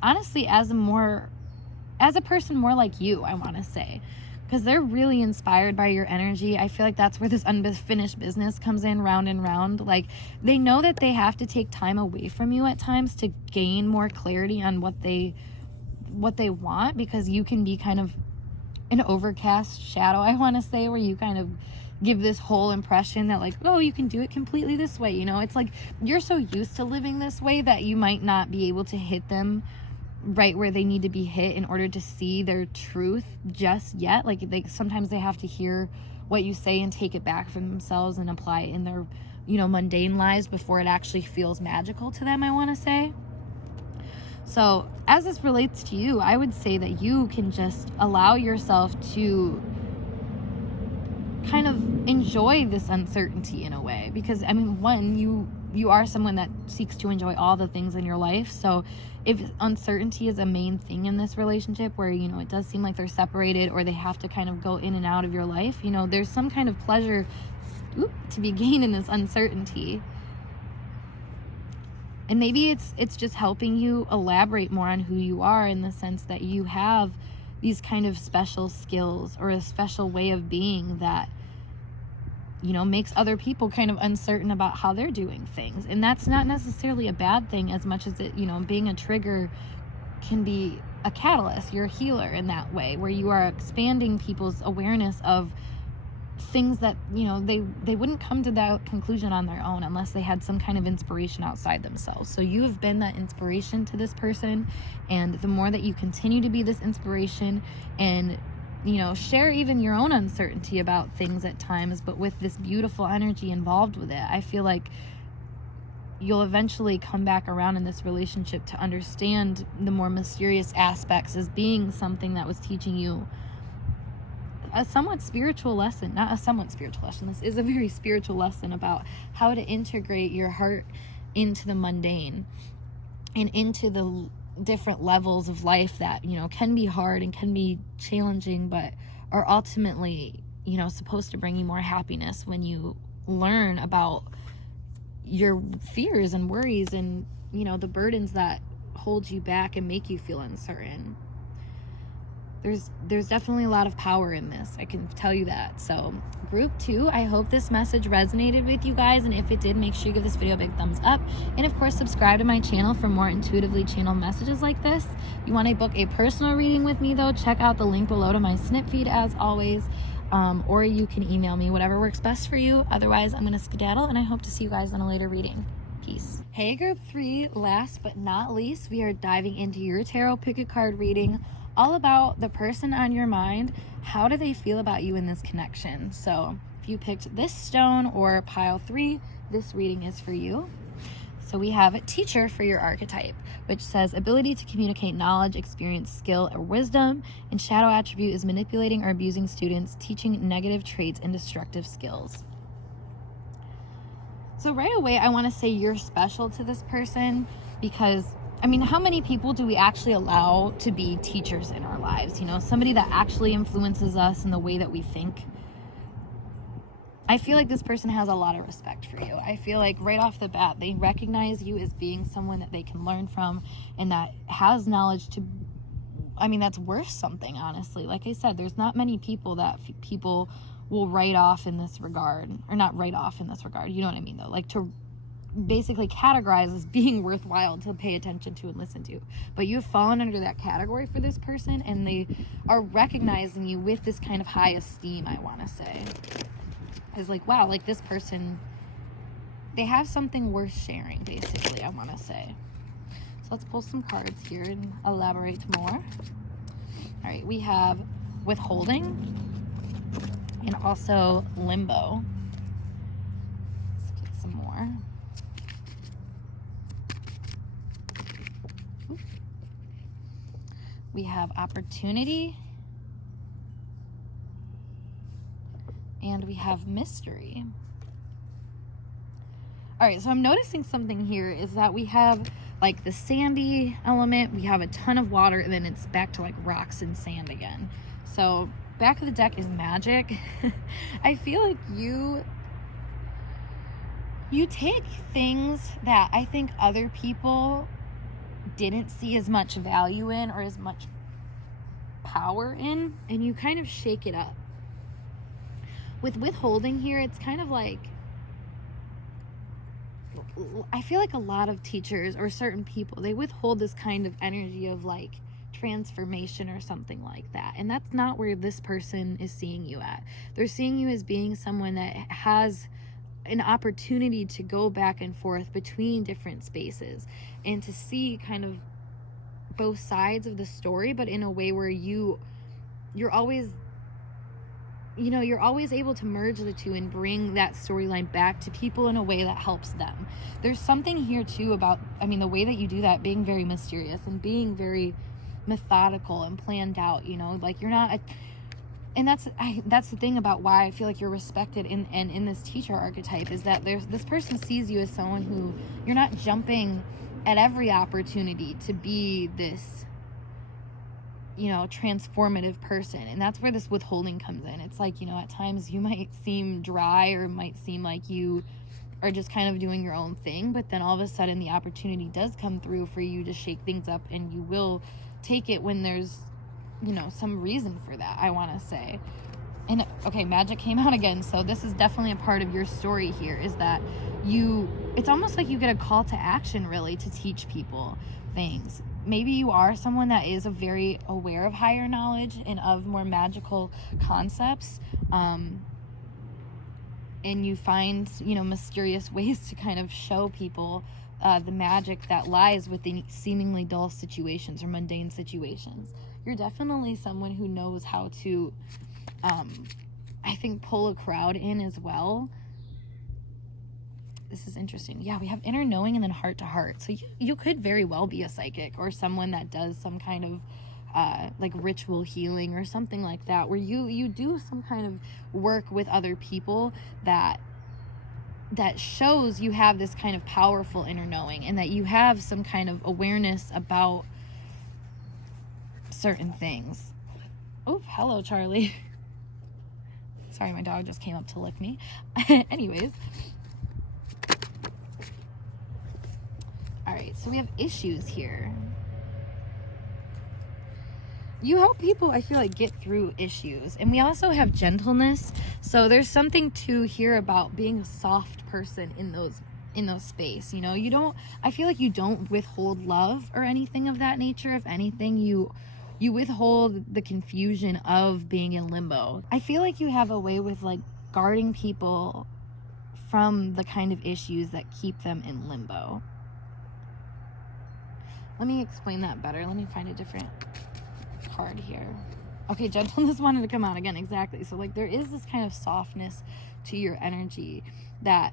honestly, as a person more like you, I want to say. Because they're really inspired by your energy. I feel like that's where this unfinished business comes in, round and round. Like, they know that they have to take time away from you at times to gain more clarity on what they want, because you can be kind of an overcast shadow, I want to say, where you kind of give this whole impression that like, oh, you can do it completely this way. You know, it's like you're so used to living this way that you might not be able to hit them right where they need to be hit in order to see their truth just yet. Like, sometimes they have to hear what you say and take it back for themselves and apply it in their, you know, mundane lives before it actually feels magical to them, I want to say. So as this relates to you, I would say that you can just allow yourself to kind of enjoy this uncertainty in a way, because I mean, one, you are someone that seeks to enjoy all the things in your life. So if uncertainty is a main thing in this relationship where, you know, it does seem like they're separated or they have to kind of go in and out of your life, you know, there's some kind of pleasure to be gained in this uncertainty. And maybe it's just helping you elaborate more on who you are, in the sense that you have these kind of special skills or a special way of being that, you know, makes other people kind of uncertain about how they're doing things. And that's not necessarily a bad thing, as much as it, you know, being a trigger can be a catalyst. You're a healer in that way, where you are expanding people's awareness of things that, you know, they wouldn't come to that conclusion on their own unless they had some kind of inspiration outside themselves. So you have been that inspiration to this person, and the more that you continue to be this inspiration and, you know, share even your own uncertainty about things at times, but with this beautiful energy involved with it, I feel like you'll eventually come back around in this relationship to understand the more mysterious aspects as being something that was teaching you a somewhat spiritual lesson. Not a somewhat spiritual lesson, this is a very spiritual lesson about how to integrate your heart into the mundane and into the different levels of life that, you know, can be hard and can be challenging, but are ultimately, you know, supposed to bring you more happiness when you learn about your fears and worries and, you know, the burdens that hold you back and make you feel uncertain. There's definitely a lot of power in this, I can tell you that. So group 2, I hope this message resonated with you guys, and if it did, make sure you give this video a big thumbs up, and of course subscribe to my channel for more intuitively channeled messages like this. You want to book a personal reading with me though, check out the link below to my snip feed as always, or you can email me, whatever works best for you. Otherwise, I'm going to skedaddle, and I hope to see you guys in a later reading. Peace. Hey group 3, last but not least, we are diving into your tarot pick a card reading, all about the person on your mind. How do they feel about you in this connection? So if you picked this stone or pile 3, this reading is for you. So we have a teacher for your archetype, which says ability to communicate knowledge, experience, skill, or wisdom. And shadow attribute is manipulating or abusing students, teaching negative traits and destructive skills. So right away, I want to say you're special to this person, because I mean, how many people do we actually allow to be teachers in our lives? You know, somebody that actually influences us in the way that we think. I feel like this person has a lot of respect for you. I feel like right off the bat, they recognize you as being someone that they can learn from and that has knowledge to, I mean, that's worth something, honestly. Like I said, there's not many people that people will write off in this regard, or not write off in this regard. You know what I mean, though? Like to basically categorize as being worthwhile to pay attention to and listen to. But you've fallen under that category for this person, and they are recognizing you with this kind of high esteem, I want to say. It's like, wow, like this person, they have something worth sharing, basically, I want to say. So let's pull some cards here and elaborate more. All right, we have withholding and also limbo. Let's get some more. We have opportunity, and we have mystery. All right, so I'm noticing something here is that we have like the sandy element, we have a ton of water, and then it's back to like rocks and sand again. So back of the deck is magic. I feel like you take things that I think other people didn't see as much value in or as much power in, and you kind of shake it up. With withholding here, it's kind of like, I feel like a lot of teachers or certain people, they withhold this kind of energy of like transformation or something like that, and that's not where this person is seeing you at. They're seeing you as being someone that has an opportunity to go back and forth between different spaces and to see kind of both sides of the story, but in a way where you're always, you know, you're always able to merge the two and bring that storyline back to people in a way that helps them. There's something here too about, I mean, the way that you do that, being very mysterious and being very methodical and planned out, you know, like you're not And that's the thing about why I feel like you're respected in this teacher archetype, is that this person sees you as someone who you're not jumping at every opportunity to be this, transformative person. And that's where this withholding comes in. It's like, at times you might seem dry, or it might seem like you are just kind of doing your own thing, but then all of a sudden the opportunity does come through for you to shake things up, and you will take it when there's some reason for that, I want to say. And okay, magic came out again, so this is definitely a part of your story here, is that it's almost like you get a call to action, really, to teach people things. Maybe you are someone that is very aware of higher knowledge and of more magical concepts, and you find mysterious ways to kind of show people the magic that lies within seemingly dull situations or mundane situations. You're definitely someone who knows how to, I think, pull a crowd in as well. This is interesting. Yeah, we have inner knowing and then heart to heart. So you could very well be a psychic, or someone that does some kind of like ritual healing or something like that, where you do some kind of work with other people that shows you have this kind of powerful inner knowing, and that you have some kind of awareness about certain things. Oh, hello, Charlie. Sorry, my dog just came up to lick me. Anyways. All right, so we have issues here. You help people, I feel like, get through issues. And we also have gentleness. So there's something to hear about being a soft person in those space. I feel like you don't withhold love or anything of that nature. If anything, you withhold the confusion of being in limbo. I feel like you have a way with like guarding people from the kind of issues that keep them in limbo. Let me explain that better. Let me find a different card here. Okay, gentleness wanted to come out again. Exactly. So like there is this kind of softness to your energy that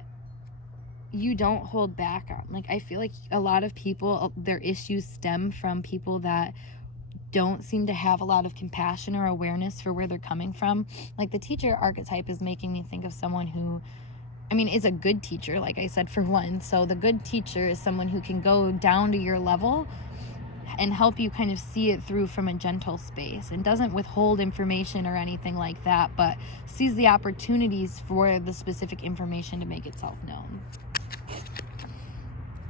you don't hold back on. Like I feel like a lot of people, their issues stem from people that don't seem to have a lot of compassion or awareness for where they're coming from. Like the teacher archetype is making me think of someone who, is a good teacher, like I said, for one. So the good teacher is someone who can go down to your level and help you kind of see it through from a gentle space, and doesn't withhold information or anything like that, but sees the opportunities for the specific information to make itself known.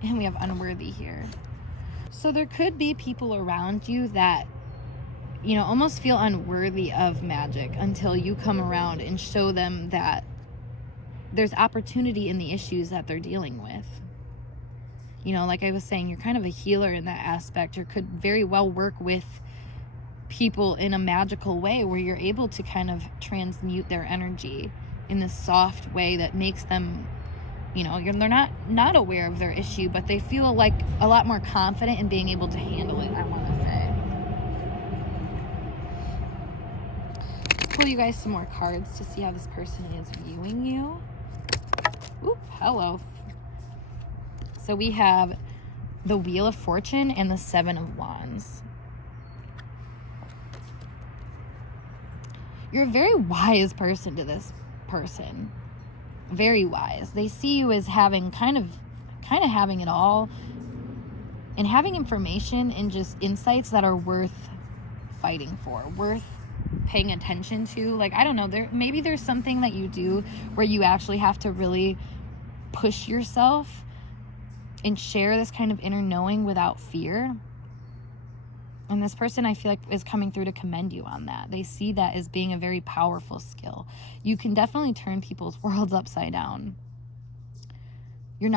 And we have unworthy here. So there could be people around you that, almost feel unworthy of magic until you come around and show them that there's opportunity in the issues that they're dealing with. Like I was saying, you're kind of a healer in that aspect, or could very well work with people in a magical way where you're able to kind of transmute their energy in this soft way that makes them, they're not aware of their issue, but they feel like a lot more confident in being able to handle it, I want to say. Let's pull you guys some more cards to see how this person is viewing you. Oop, hello. So we have the Wheel of Fortune and the Seven of Wands. You're a very wise person to this person. Very wise. They see you as having kind of having it all, and having information and just insights that are worth fighting for, worth paying attention to. Like, I don't know, maybe there's something that you do where you actually have to really push yourself and share this kind of inner knowing without fear. And this person, I feel like, is coming through to commend you on that. They see that as being a very powerful skill. You can definitely turn people's worlds upside down. You're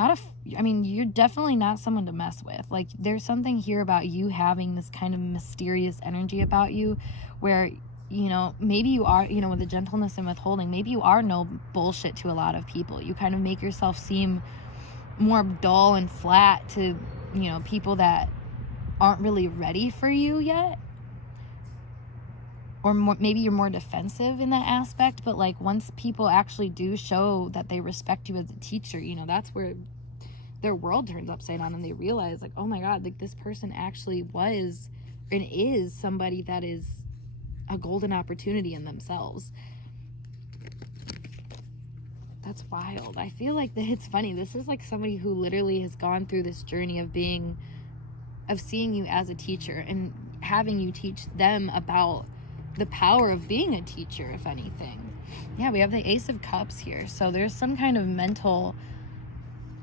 definitely not someone to mess with. Like, there's something here about you having this kind of mysterious energy about you where, maybe you are, with the gentleness and withholding, maybe you are no bullshit to a lot of people. You kind of make yourself seem more dull and flat to, people that aren't really ready for you yet. Or maybe you're more defensive in that aspect, but like once people actually do show that they respect you as a teacher, that's where their world turns upside down, and they realize like, oh my God, like this person actually was and is somebody that is a golden opportunity in themselves. That's wild. I feel like it's funny. This is like somebody who literally has gone through this journey of seeing you as a teacher and having you teach them about the power of being a teacher, if anything. Yeah, we have the Ace of Cups here. So there's some kind of mental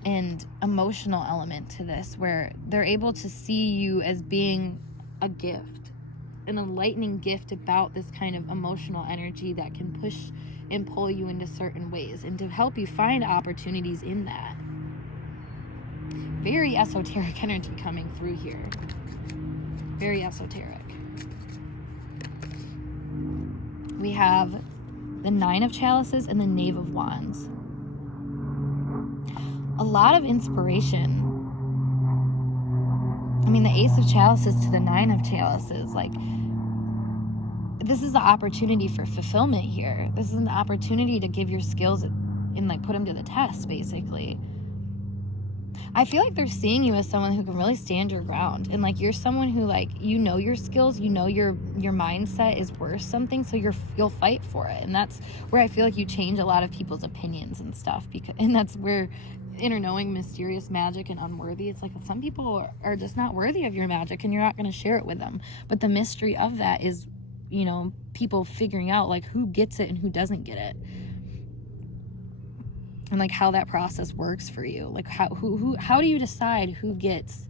and emotional element to this where they're able to see you as being a gift, an enlightening gift about this kind of emotional energy that can push and pull you into certain ways and to help you find opportunities in that. Very esoteric energy coming through here. Very esoteric. We have the Nine of Chalices and the Knave of Wands. A lot of inspiration. I mean, the Ace of Chalices to the Nine of Chalices, like, this is the opportunity for fulfillment here. This is an opportunity to give your skills and like put them to the test, basically. I feel like they're seeing you as someone who can really stand your ground, and like you're someone who, like, you know your skills, you know your mindset is worth something, so you'll fight for it. And that's where I feel like you change a lot of people's opinions and stuff, and that's where inner knowing, mysterious magic, and unworthy, it's like some people are just not worthy of your magic and you're not going to share it with them. But the mystery of that is, you know, people figuring out like who gets it and who doesn't get it, and like how that process works for you. Like how do you decide who gets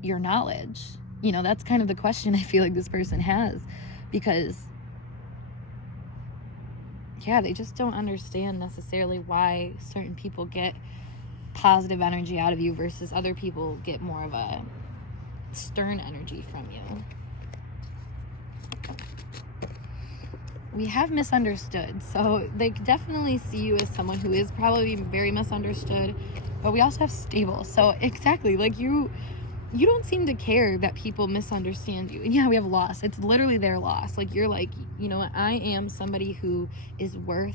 your knowledge? You know, that's kind of the question I feel like this person has, because yeah, they just don't understand necessarily why certain people get positive energy out of you versus other people get more of a stern energy from you. We have misunderstood. So they definitely see you as someone who is probably very misunderstood, but we also have stable. So exactly, like you don't seem to care that people misunderstand you. And yeah, we have loss. It's literally their loss. Like you're like, you know what, I am somebody who is worth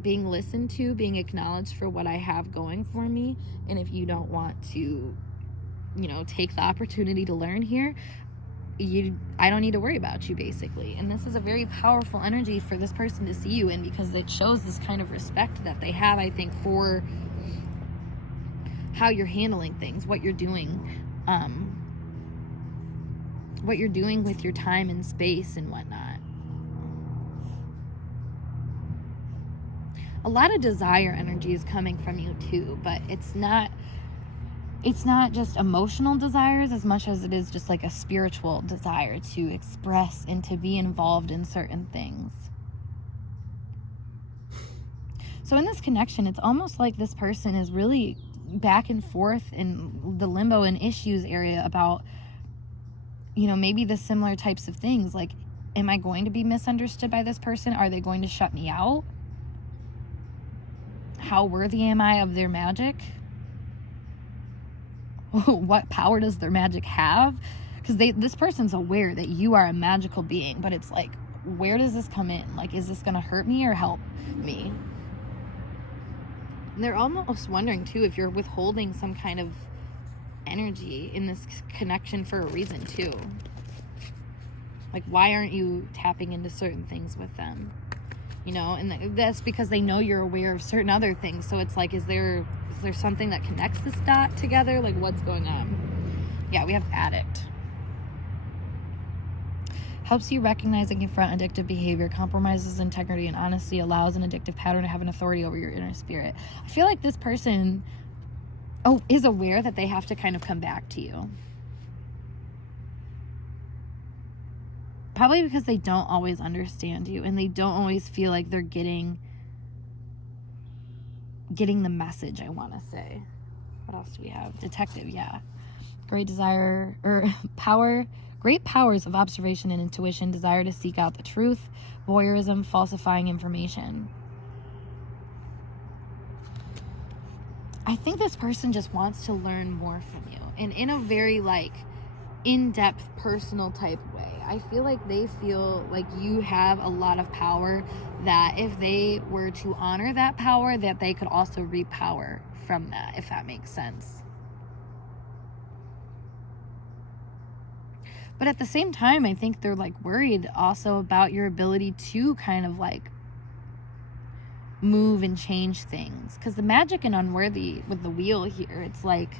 being listened to, being acknowledged for what I have going for me. And if you don't want to, you know, take the opportunity to learn here, I don't need to worry about you, basically. And this is a very powerful energy for this person to see you in, because it shows this kind of respect that they have, I think, for how you're handling things, what you're doing with your time and space and whatnot. A lot of desire energy is coming from you too, but it's not just emotional desires as much as it is just like a spiritual desire to express and to be involved in certain things. So in this connection, it's almost like this person is really back and forth in the limbo and issues area about, you know, maybe the similar types of things. Like, am I going to be misunderstood by this person? Are they going to shut me out? How worthy am I of their magic? What power does their magic have? Because this person's aware that you are a magical being, but it's like, where does this come in? Like, is this going to hurt me or help me? And they're almost wondering too if you're withholding some kind of energy in this connection for a reason too. Like, why aren't you tapping into certain things with them? You know, and that's because they know you're aware of certain other things. So it's like, is there something that connects this dot together? Like, what's going on? Yeah, we have addict. Helps you recognize and confront addictive behavior, compromises integrity and honesty, allows an addictive pattern to have an authority over your inner spirit. I feel like this person is aware that they have to kind of come back to you. Probably because they don't always understand you and they don't always feel like they're getting the message, I want to say. What else do we have? Detective, yeah. Great desire or power, great powers of observation and intuition, desire to seek out the truth, voyeurism, falsifying information. I think this person just wants to learn more from you, and in a very like in-depth personal type way. I feel like they feel like you have a lot of power, that if they were to honor that power, that they could also reap power from that, if that makes sense. But at the same time, I think they're like worried also about your ability to kind of like move and change things. Because the magic and unworthy with the wheel here, it's like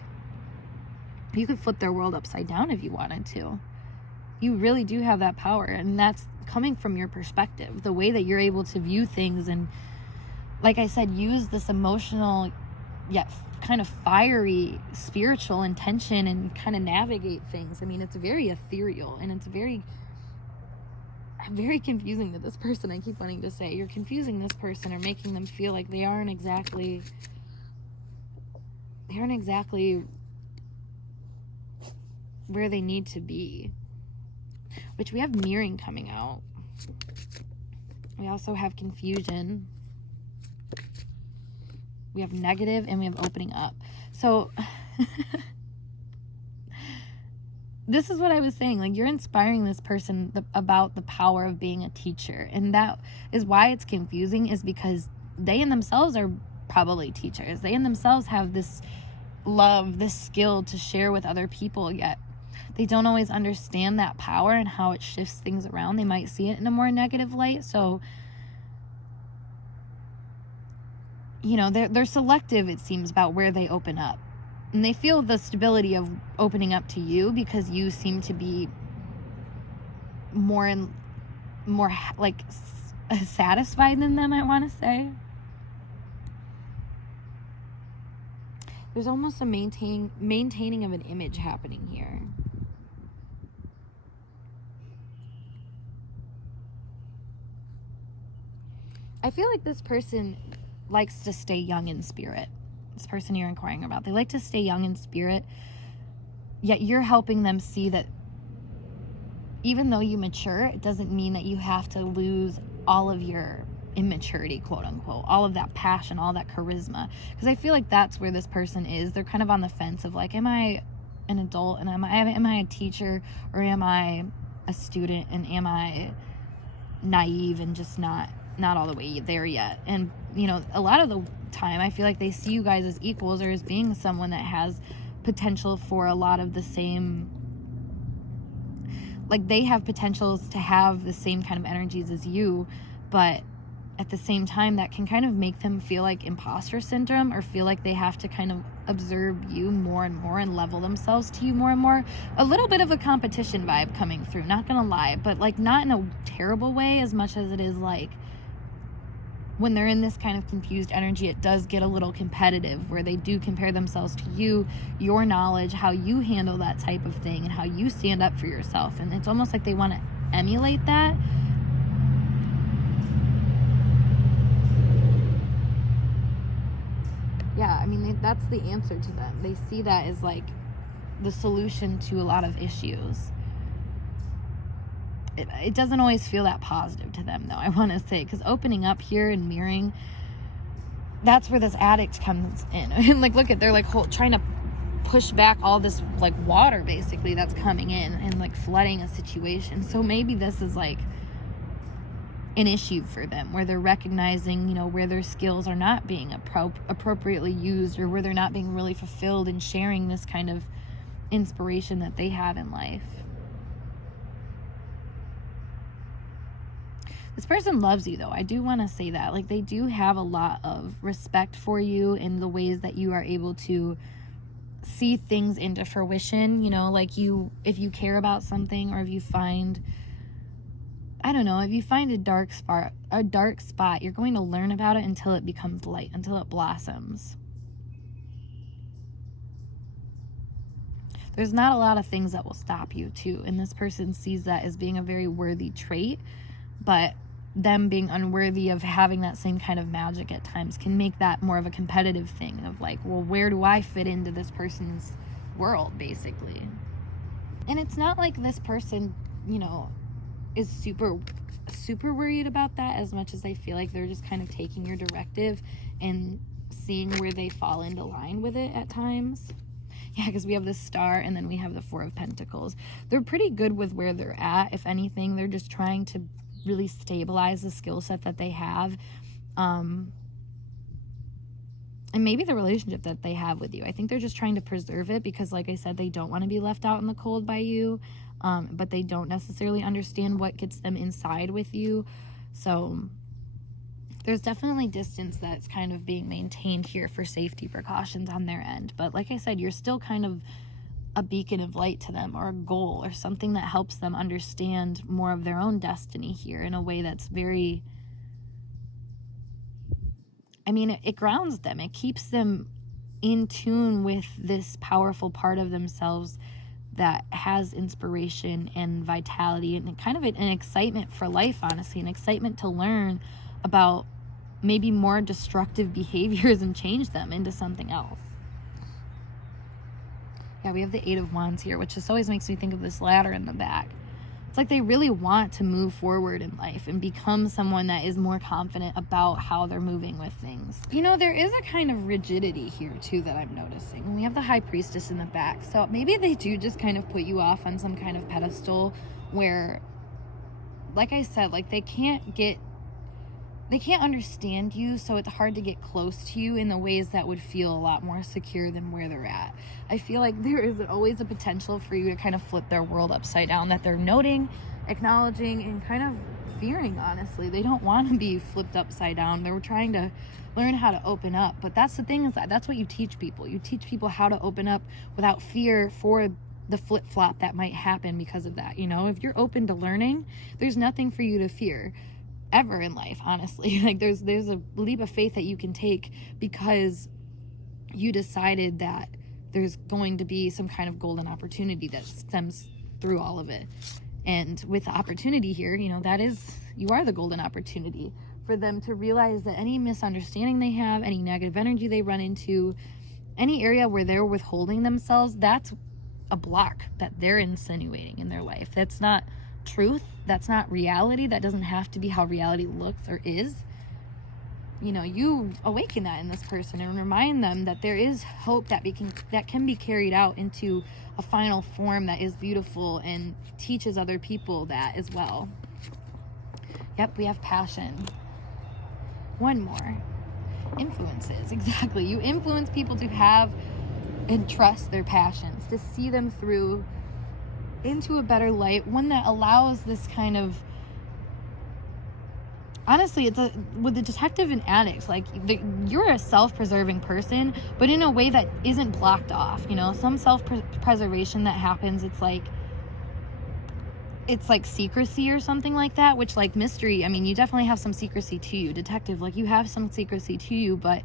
you could flip their world upside down if you wanted to. You really do have that power, and that's coming from your perspective, the way that you're able to view things, and like I said, use this emotional yet kind of fiery spiritual intention and kind of navigate things. I mean, it's very ethereal, and it's very confusing to this person. I keep wanting to say, you're confusing this person or making them feel like they aren't exactly where they need to be. Which we have mirroring coming out. We also have confusion. We have negative, and we have opening up. So this is what I was saying. Like, you're inspiring this person about the power of being a teacher. And that is why it's confusing, is because they in themselves are probably teachers. They in themselves have this love, this skill to share with other people, yet they don't always understand that power and how it shifts things around. They might see it in a more negative light. So, you know, they're selective, it seems, about where they open up. And they feel the stability of opening up to you because you seem to be more like satisfied than them, I want to say. There's almost a maintaining of an image happening here. I feel like this person likes to stay young in spirit. This person you're inquiring about, they like to stay young in spirit, yet you're helping them see that even though you mature, it doesn't mean that you have to lose all of your immaturity, quote unquote, all of that passion, all that charisma. Because I feel like that's where this person is. They're kind of on the fence of like, am I an adult and am I a teacher, or am I a student, and am I naive and just not all the way there yet? And you know, a lot of the time I feel like they see you guys as equals, or as being someone that has potential for a lot of the same, like they have potentials to have the same kind of energies as you, but at the same time that can kind of make them feel like imposter syndrome, or feel like they have to kind of observe you more and more and level themselves to you more and more. A little bit of a competition vibe coming through, not gonna lie, but like not in a terrible way, as much as it is like when they're in this kind of confused energy, it does get a little competitive, where they do compare themselves to you, your knowledge, how you handle that type of thing, and how you stand up for yourself. And it's almost like they want to emulate that. Yeah, I mean, that's the answer to them. They see that as like the solution to a lot of issues. It doesn't always feel that positive to them, though, I want to say, because opening up here and mirroring, that's where this addict comes in. And like, look at, they're like trying to push back all this like water basically that's coming in and like flooding a situation. So maybe this is like an issue for them, where they're recognizing, you know, where their skills are not being appropriately used, or where they're not being really fulfilled in sharing this kind of inspiration that they have in life. This person loves you, though. I do want to say that. Like, they do have a lot of respect for you in the ways that you are able to see things into fruition. You know, like if you care about something, or if you find, I don't know, if you find a dark spot, you're going to learn about it until it becomes light, until it blossoms. There's not a lot of things that will stop you, too. And this person sees that as being a very worthy trait, but them being unworthy of having that same kind of magic at times can make that more of a competitive thing of like, well, where do I fit into this person's world, basically? And it's not like this person, you know, is super worried about that, as much as I feel like they're just kind of taking your directive and seeing where they fall into line with it at times. Yeah, because we have the Star and then we have the Four of Pentacles. They're pretty good with where they're at. If anything, they're just trying to really stabilize the skill set that they have, and maybe the relationship that they have with you. I think they're just trying to preserve it because, like I said, they don't want to be left out in the cold by you. but they don't necessarily understand what gets them inside with you. So there's definitely distance that's kind of being maintained here for safety precautions on their end. But like I said, you're still kind of a beacon of light to them, or a goal, or something that helps them understand more of their own destiny here in a way that's very, I mean, it grounds them. It keeps them in tune with this powerful part of themselves that has inspiration and vitality and kind of an excitement for life, honestly, an excitement to learn about maybe more destructive behaviors and change them into something else. Yeah, we have the 8 of Wands here, which just always makes me think of this ladder in the back. It's like they really want to move forward in life and become someone that is more confident about how they're moving with things. You know, there is a kind of rigidity here too that I'm noticing. We have the High Priestess in the back. So maybe they do just kind of put you off on some kind of pedestal where, like I said, like they can't understand you, so it's hard to get close to you in the ways that would feel a lot more secure than where they're at. I feel like there is always a potential for you to kind of flip their world upside down, that they're noting, acknowledging, and kind of fearing, honestly. They don't want to be flipped upside down. They're trying to learn how to open up. But that's the thing, is that that's what you teach people. You teach people how to open up without fear for the flip-flop that might happen because of that. You know, if you're open to learning, there's nothing for you to fear ever in life, honestly. Like there's a leap of faith that you can take because you decided that there's going to be some kind of golden opportunity that stems through all of it. And with the opportunity here, you know, that is, you are the golden opportunity for them to realize that any misunderstanding they have, any negative energy they run into, any area where they're withholding themselves, that's a block that they're insinuating in their life. That's not truth. That's not reality. That doesn't have to be how reality looks or is. You know, you awaken that in this person and remind them that there is hope that can be carried out into a final form that is beautiful and teaches other people that as well. Yep, we have passion. One more. Influences. Exactly. You influence people to have and trust their passions, to see them through into a better light, one that allows this kind of, honestly, with the detective and addict, like you're a self-preserving person, but in a way that isn't blocked off. You know, some self-preservation that happens, it's like secrecy or something like that, which, like mystery, I mean, you definitely have some secrecy to you. Detective, like you have some secrecy to you, but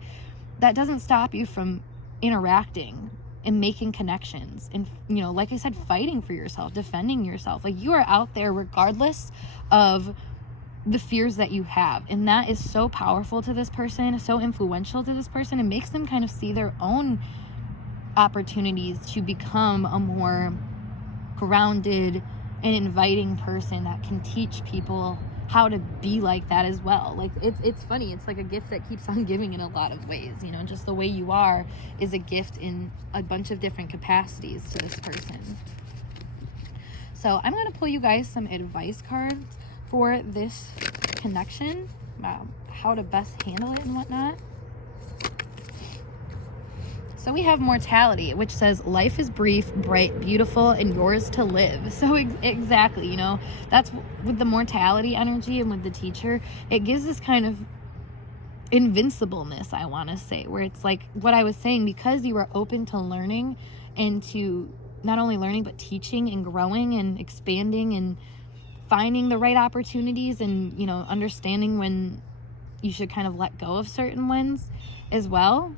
that doesn't stop you from interacting and making connections and, you know, like I said, fighting for yourself, defending yourself. Like you are out there regardless of the fears that you have, and that is so powerful to this person, so influential to this person. It makes them kind of see their own opportunities to become a more grounded and inviting person that can teach people how to be like that as well. Like it's funny, it's like a gift that keeps on giving in a lot of ways. You know, just the way you are is a gift in a bunch of different capacities to this person. So I'm going to pull you guys some advice cards for this connection, how to best handle it and whatnot. So we have mortality, which says life is brief, bright, beautiful, and yours to live. So exactly, you know, that's with the mortality energy and with the teacher, it gives this kind of invincibleness, I want to say, where it's like what I was saying, because you are open to learning and to not only learning, but teaching and growing and expanding and finding the right opportunities and, you know, understanding when you should kind of let go of certain ones as well.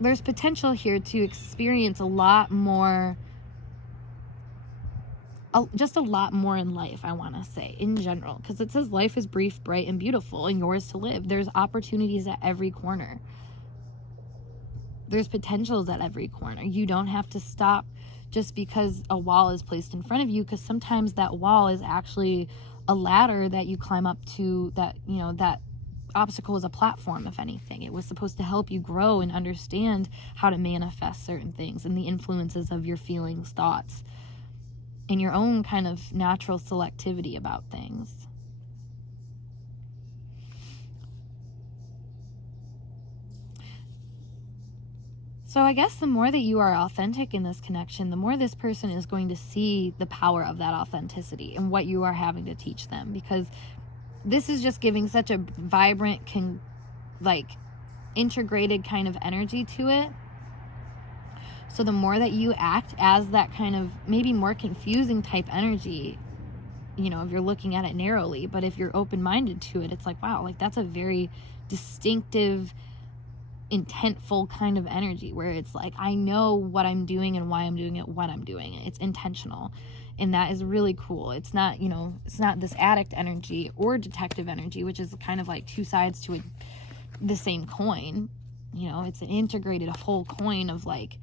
There's potential here to experience a lot more, just a lot more in life, I want to say, in general, because it says life is brief, bright, and beautiful, and yours to live. There's opportunities at every corner. There's potentials at every corner. You don't have to stop just because a wall is placed in front of you, because sometimes that wall is actually a ladder that you climb up to, that, you know, that obstacle is a platform. If anything, it was supposed to help you grow and understand how to manifest certain things and the influences of your feelings, thoughts, and your own kind of natural selectivity about things. So I guess the more that you are authentic in this connection, the more this person is going to see the power of that authenticity and what you are having to teach them, because this is just giving such a vibrant, integrated kind of energy to it. So the more that you act as that kind of maybe more confusing type energy, if you're looking at it narrowly, but if you're open-minded to it, it's like, wow, like that's a very distinctive, intentful kind of energy where it's like, I know what I'm doing and why I'm doing it, when I'm doing it. It's intentional. And that is really cool. It's not, it's not this addict energy or detective energy, which is kind of like two sides to the same coin. It's an integrated whole coin of like,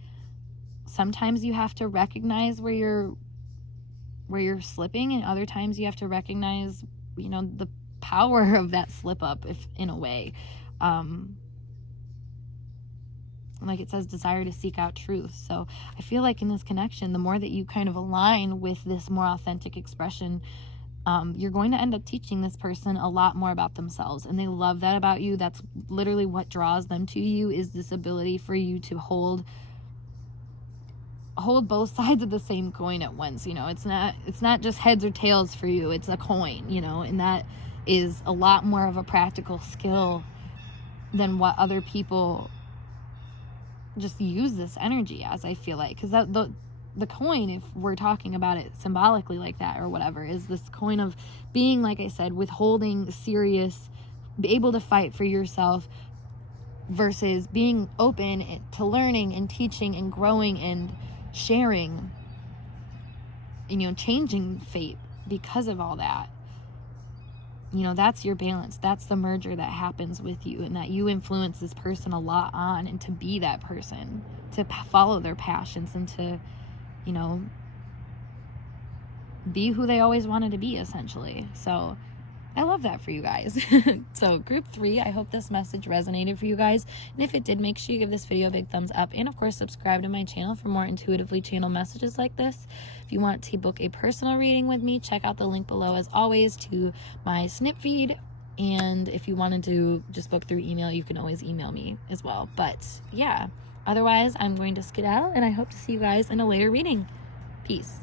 sometimes you have to recognize where you're slipping, and other times you have to recognize, the power of that slip up, if in a way. Like it says, desire to seek out truth. So I feel like in this connection, the more that you kind of align with this more authentic expression, you're going to end up teaching this person a lot more about themselves, and they love that about you. That's literally what draws them to you, is this ability for you to hold both sides of the same coin at once. It's not just heads or tails for you, it's a coin, and that is a lot more of a practical skill than what other people just use this energy as, I feel like, because the coin, if we're talking about it symbolically like that or whatever, is this coin of being, like I said, withholding, serious, be able to fight for yourself, versus being open to learning and teaching and growing and sharing, changing fate because of all that. That's your balance. That's the merger that happens with you, and that you influence this person a lot on, and to be that person, to follow their passions, and to, be who they always wanted to be, essentially. So I love that for you guys. So group 3, I hope this message resonated for you guys. And if it did, make sure you give this video a big thumbs up. And of course, subscribe to my channel for more intuitively channeled messages like this. If you want to book a personal reading with me, check out the link below, as always, to my snip feed. And if you wanted to just book through email, you can always email me as well. But yeah, otherwise, I'm going to skedaddle, and I hope to see you guys in a later reading. Peace.